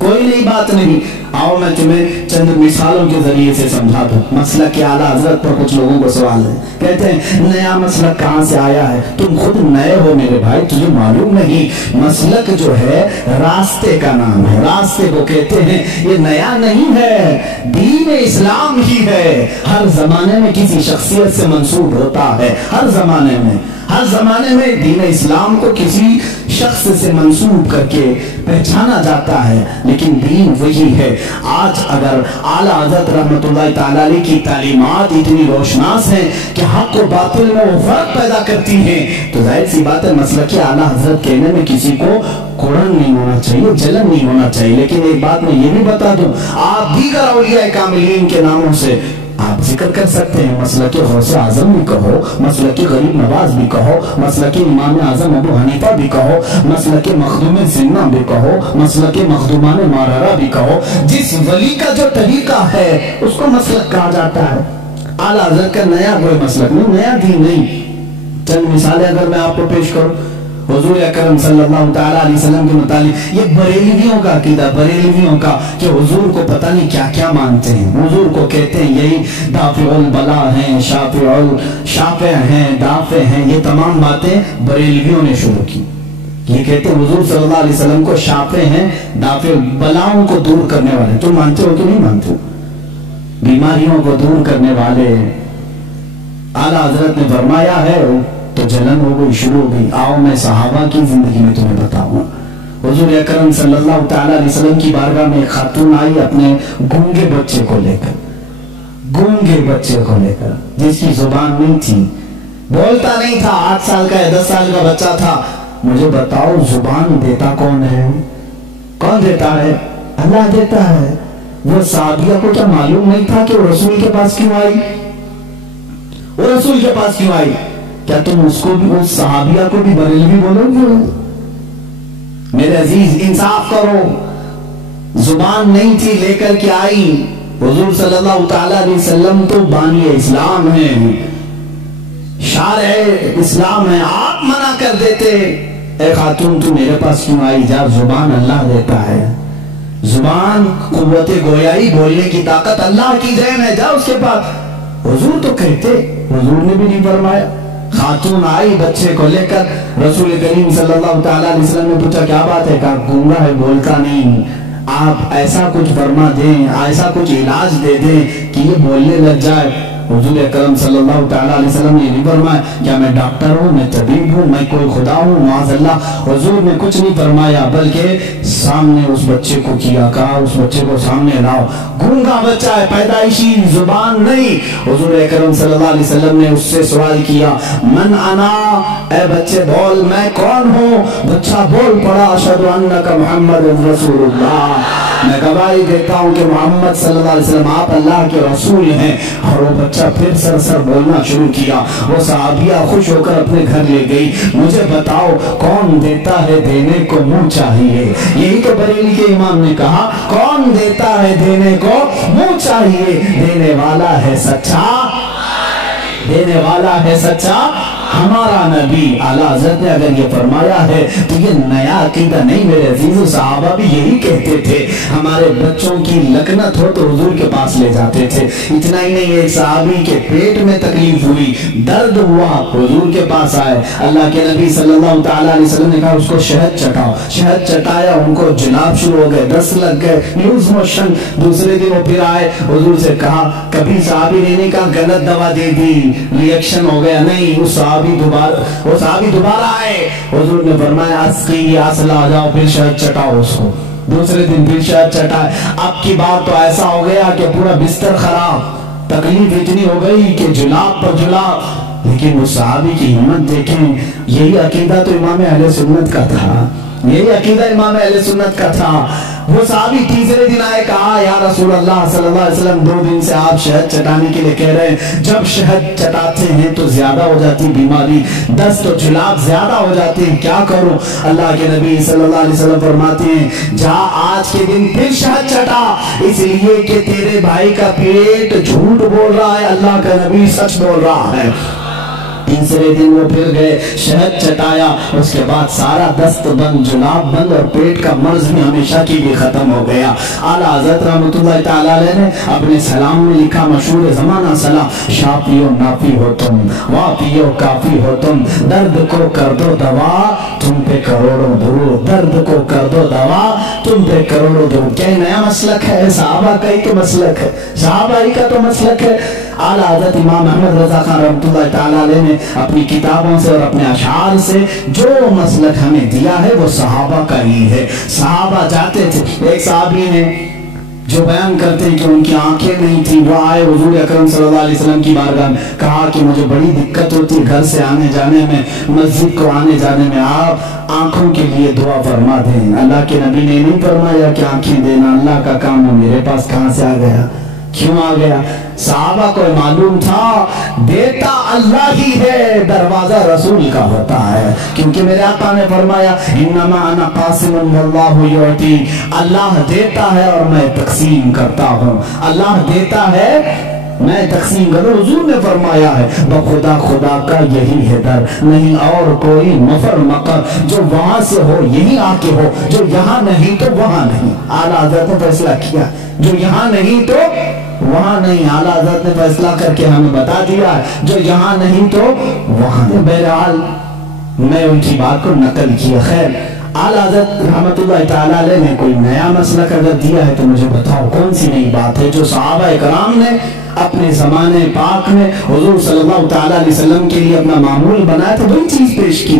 कोई नई बात नहीं। आओ मैं तुम्हें चंद मिसालों के जरिए से समझा दूं। मसलक के आला हजरत पर कुछ लोगों को सवाल है, कहते हैं नया मसलक कहां से आया है। तुम खुद नए हो मेरे भाई, तुझे मालूम नहीं। मसलक जो है रास्ते का नाम है, रास्ते को कहते हैं। ये नया नहीं है, दीन इस्लाम ही है। हर जमाने में किसी शख्सियत से मंसूब होता है, हर जमाने में, हर जमाने में दीन इस्लाम को किसी शख्स से मंसूब करके पहचाना जाता है, लेकिन दीन वही है। आज अगर आला हज़रत रहमतुल्लाह तआला अलैह की तालीमात इतनी रोशनास हैं कि हक और बातिल में वो फर्क पैदा करती हैं, तो जाहिर सी बात है मसलक आला हज़रत कहने में किसी को कुड़न नहीं होना चाहिए, जलन नहीं होना चाहिए। लेकिन एक बात मैं ये भी बता दूं, आप दीगर औलिया कामिलीन के नामों से आप जिक्र कर सकते हैं, मसलक गौसे आजम भी कहो, मसलक गरीब नवाज भी कहो, मसलक इमाम आजम अबू हनीफा भी कहो, मसलक मखदूम जिन्ना भी कहो, मसलक मखदूमान मारारा भी कहो। जिस वली का जो तरीका है उसको मसलक कहा जाता है। आला हज़रत का नया कोई मसलक नहीं, नया दीन नहीं। चंद मिसालें अगर मैं आपको पेश करूं, हुजूर अकरम सल्लल्लाहु तआला अलैहि वसल्लम के मुतालिक ये बरेलवियों का अकीदा, बरेलवियों का, कि हुजूर को पता नहीं क्या क्या मानते हैं। हुजूर को कहते हैं यही दाफिउल बला हैं, शाफे हैं, दाफे हैं, ये तमाम बातें बरेलवियों ने शुरू की। ये कहते हैं हुजूर सल्लल्लाहु अलैहि वसल्लम को शाफे हैं, दाफे बलाओं को दूर करने वाले। तुम मानते हो कि नहीं मानते हो? बीमारियों को दूर करने वाले। आला हजरत ने फरमाया है तो जलन हो गई, शुरू हो गई। आओ मैं सहाबा की जिंदगी में तुम्हें बताऊं। हुजूर अकरम सल्लल्लाहु तआला अलैहि वसल्लम की बारगाह में एक खातून आई अपने गूंगे बच्चे को लेकर, गूंगे बच्चे को लेकर, जिसकी जुबान नहीं थी, बोलता नहीं था, 8 साल का या 10 साल का बच्चा था। मुझे बताओ जुबान देता कौन है? कौन देता है? अल्लाह देता है। वो साहबिया को क्या मालूम नहीं था कि वो रसूल के पास क्यों आई? वो रसूल के पास क्यों आई? क्या तुम उसको भी, उस सहाबिया को भी बरेलवी बोलोगे? मेरे अजीज इंसाफ करो। जुबान नहीं थी, लेकर के आई। हुजूर सल्लल्लाहु तआला अलैहि वसल्लम तो बानी इस्लाम है, शारे इस्लाम है। आप मना कर देते, ए खातून तू मेरे पास क्यों आई? जा, जुबान अल्लाह देता है। जुबान कुव्वते गोयाई, बोलने की ताकत अल्लाह की देन है, जा उसके पास। हुजूर तो कहते, हुजूर ने भी नहीं फरमाया। खातून आई बच्चे को लेकर, रसूल करीम सल्लल्लाहु तआला अलैहि वसल्लम ने पूछा क्या बात है? कहा गूंगा है, बोलता नहीं। आप ऐसा कुछ फरमा दें, ऐसा कुछ इलाज दे दें कि ये बोलने लग जाए। हुजूर अकरम सल्लल्लाहु तआला अलैहि वसल्लम ने नहीं फरमाया क्या मैं डॉक्टर हूँ, मैं तबीब हूँ, मैं कोई खुदा हूँ, माज़अल्लाह। हुजूर ने कुछ नहीं फरमाया, बल्कि सामने उस बच्चे को किया, कहा उस बच्चे को सामने लाओ। गूंगा बच्चा है, पैदाइशी जुबान नहीं। हुजूर अकरम सल्लल्लाहु अलैहि वसल्लम ने उससे सवाल किया, मन अना, ए बच्चे बोल मैं कौन हूँ? बच्चा बोल पड़ा, अशहदु अन्नका मुहम्मदुर रसूलुल्लाह, मैं गवाही देता हूँ कि मोहम्मद सल्लल्लाहु अलैहि वसल्लम आप अल्लाह के रसूल हैं। और वो बच्चा फिर सर बोलना शुरू किया। वो सहाबिया खुश होकर अपने घर ले गई। मुझे बताओ कौन देता है देने को मुंह चाहिए? यही तो बरेली के इमाम ने कहा, कौन देता है देने को मुंह चाहिए? देने वाला है सच्चा, देने वाला है सच्चा हमारा नबी। आला हज़रत ने अगर ये फरमाया है तो ये नया अकीदा नहीं मेरे अजीज़ों। सहाबा भी यही कहते थे, हमारे बच्चों की लकनत हो तो हुजूर के पास ले जाते थे। इतना ही नहीं, एक सहाबी के पेट में तकलीफ हुई, दर्द हुआ, हुजूर के पास आए। अल्लाह के नबी सल्लल्लाहु तआला अलैहि वसल्लम ने कहा उसको शहद चटाओ। शहद चटाया, उनको जुलाब शुरू हो गए, दस्त लग गए, लूज मोशन। दूसरे दिन वो फिर आए, हुजूर से कहा, कभी सहाबी ने नहीं कहा गलत दवा दे दी, रिएक्शन हो गया, नहीं। वो सहाबी दोबारा आए, हुजूर ने फरमाया अस्की आसला आ जाओ, फिर शहद चटाओ उसको। दूसरे दिन फिर शहद चटाए। अब की बार तो ऐसा हो गया कि पूरा बिस्तर खराब, तकलीफ इतनी हो गई कि जुलाब पर जुलाब। लेकिन वो सहाबी की हिम्मत देखें, यही अकीदा तो इमाम अहले सुन्नत का था, यही अकीदा इमाम अहले सुन्नत का था। वो सहाबी तीसरे दिन आए, कहा या रसूल अल्लाह सल्लल्लाहु अलैहि वसल्लम 2 दिन से आप शहद चटाने के लिए कह रहे हैं, जब शहद चटाते हैं तो ज्यादा हो जाती बीमारी, दस्त और जुलाब ज्यादा हो जाते हैं, क्या करूं? अल्लाह के नबी सल्लल्लाहु अलैहि वसल्लम फरमाते हैं, जा आज के दिन फिर शहद चटा, इसलिए कि तेरे भाई का पेट झूठ बोल रहा है, अल्लाह का नबी सच बोल रहा है। तीसरे दिन वो फिर गए, शहद चटाया, उसके बाद सारा दस्त बंद, जुलाब बंद और पेट का मर्ज भी हमेशा के लिए खत्म हो गया। आला हज़रत रहमतुल्लाह तआला अलैह ने अपने सलाम में लिखा, मशहूर जमाना सलाम, शाफियो नाफी हो तुम, वाफियो काफी हो तुम, दर्द को कर दो दवा तुम पे करोड़ों दुरूद, दर्द को कर दो दवा तुम पे करोड़ों दुरूद। क्या नया मसलक है? सहाबा का ही तो मसलक है, सहाबा ही का तो मसलक है। आला हज़रत इमाम अहमद रज़ा खान रहमतुल्लाह तआला अलैह ने अपनी किताबों से और अपने अशार से जो मसलक हमें दिया है वो सहाबा का ही है। सहाबा जाते थे, एक सहाबी ने जो बयान करते हैं कि उनकी आंखें नहीं थी, वो आए हुजूर अकरम सल्लल्लाहु अलैहि वसल्लम की बारगाह में, कहा कि मुझे बड़ी दिक्कत होती है घर से आने जाने में, मस्जिद को आने जाने में, आप आंखों के लिए दुआ फरमा दें। अल्लाह के नबी ने नहीं फरमाया कि आंखें देना अल्लाह का काम है, मेरे पास कहां से आ गया? क्यों आ गया? सहाबा को मालूम था देता अल्लाह ही है, दरवाजा रसूल का होता है, क्योंकि मेरे आका ने फरमाया इन्नमा अना कासिमुन वल्लाहु युती, अल्लाह देता है और मैं तकसीम करता हूँ। अल्लाह देता है, मैं तकसीम करूँ। हुजूर ने फरमाया है बखुदा खुदा का यही है दर, नहीं और कोई मफर मकर, जो वहां से हो यही आके हो, जो यहाँ नहीं तो वहां नहीं। आला हज़रत ने फैसला किया, जो यहाँ नहीं तो वहां नहीं। आला हज़रत ने फैसला करके हमें बता दिया है जो यहाँ नहीं तो वहां। बहरहाल मैं उनकी बात को नकल किया। खैर आला हज़रत रहमतुल्लाह तआला अलैह ने कोई नया मसलक अगर दिया है तो मुझे बताओ कौन सी नई बात है जो सहाबा इकराम ने अपने ज़माने पाक में हुजूर सल्लल्लाहु तआला अलैहि वसल्लम के लिए अपना मामूल बनाया, तो वही चीज पेश की।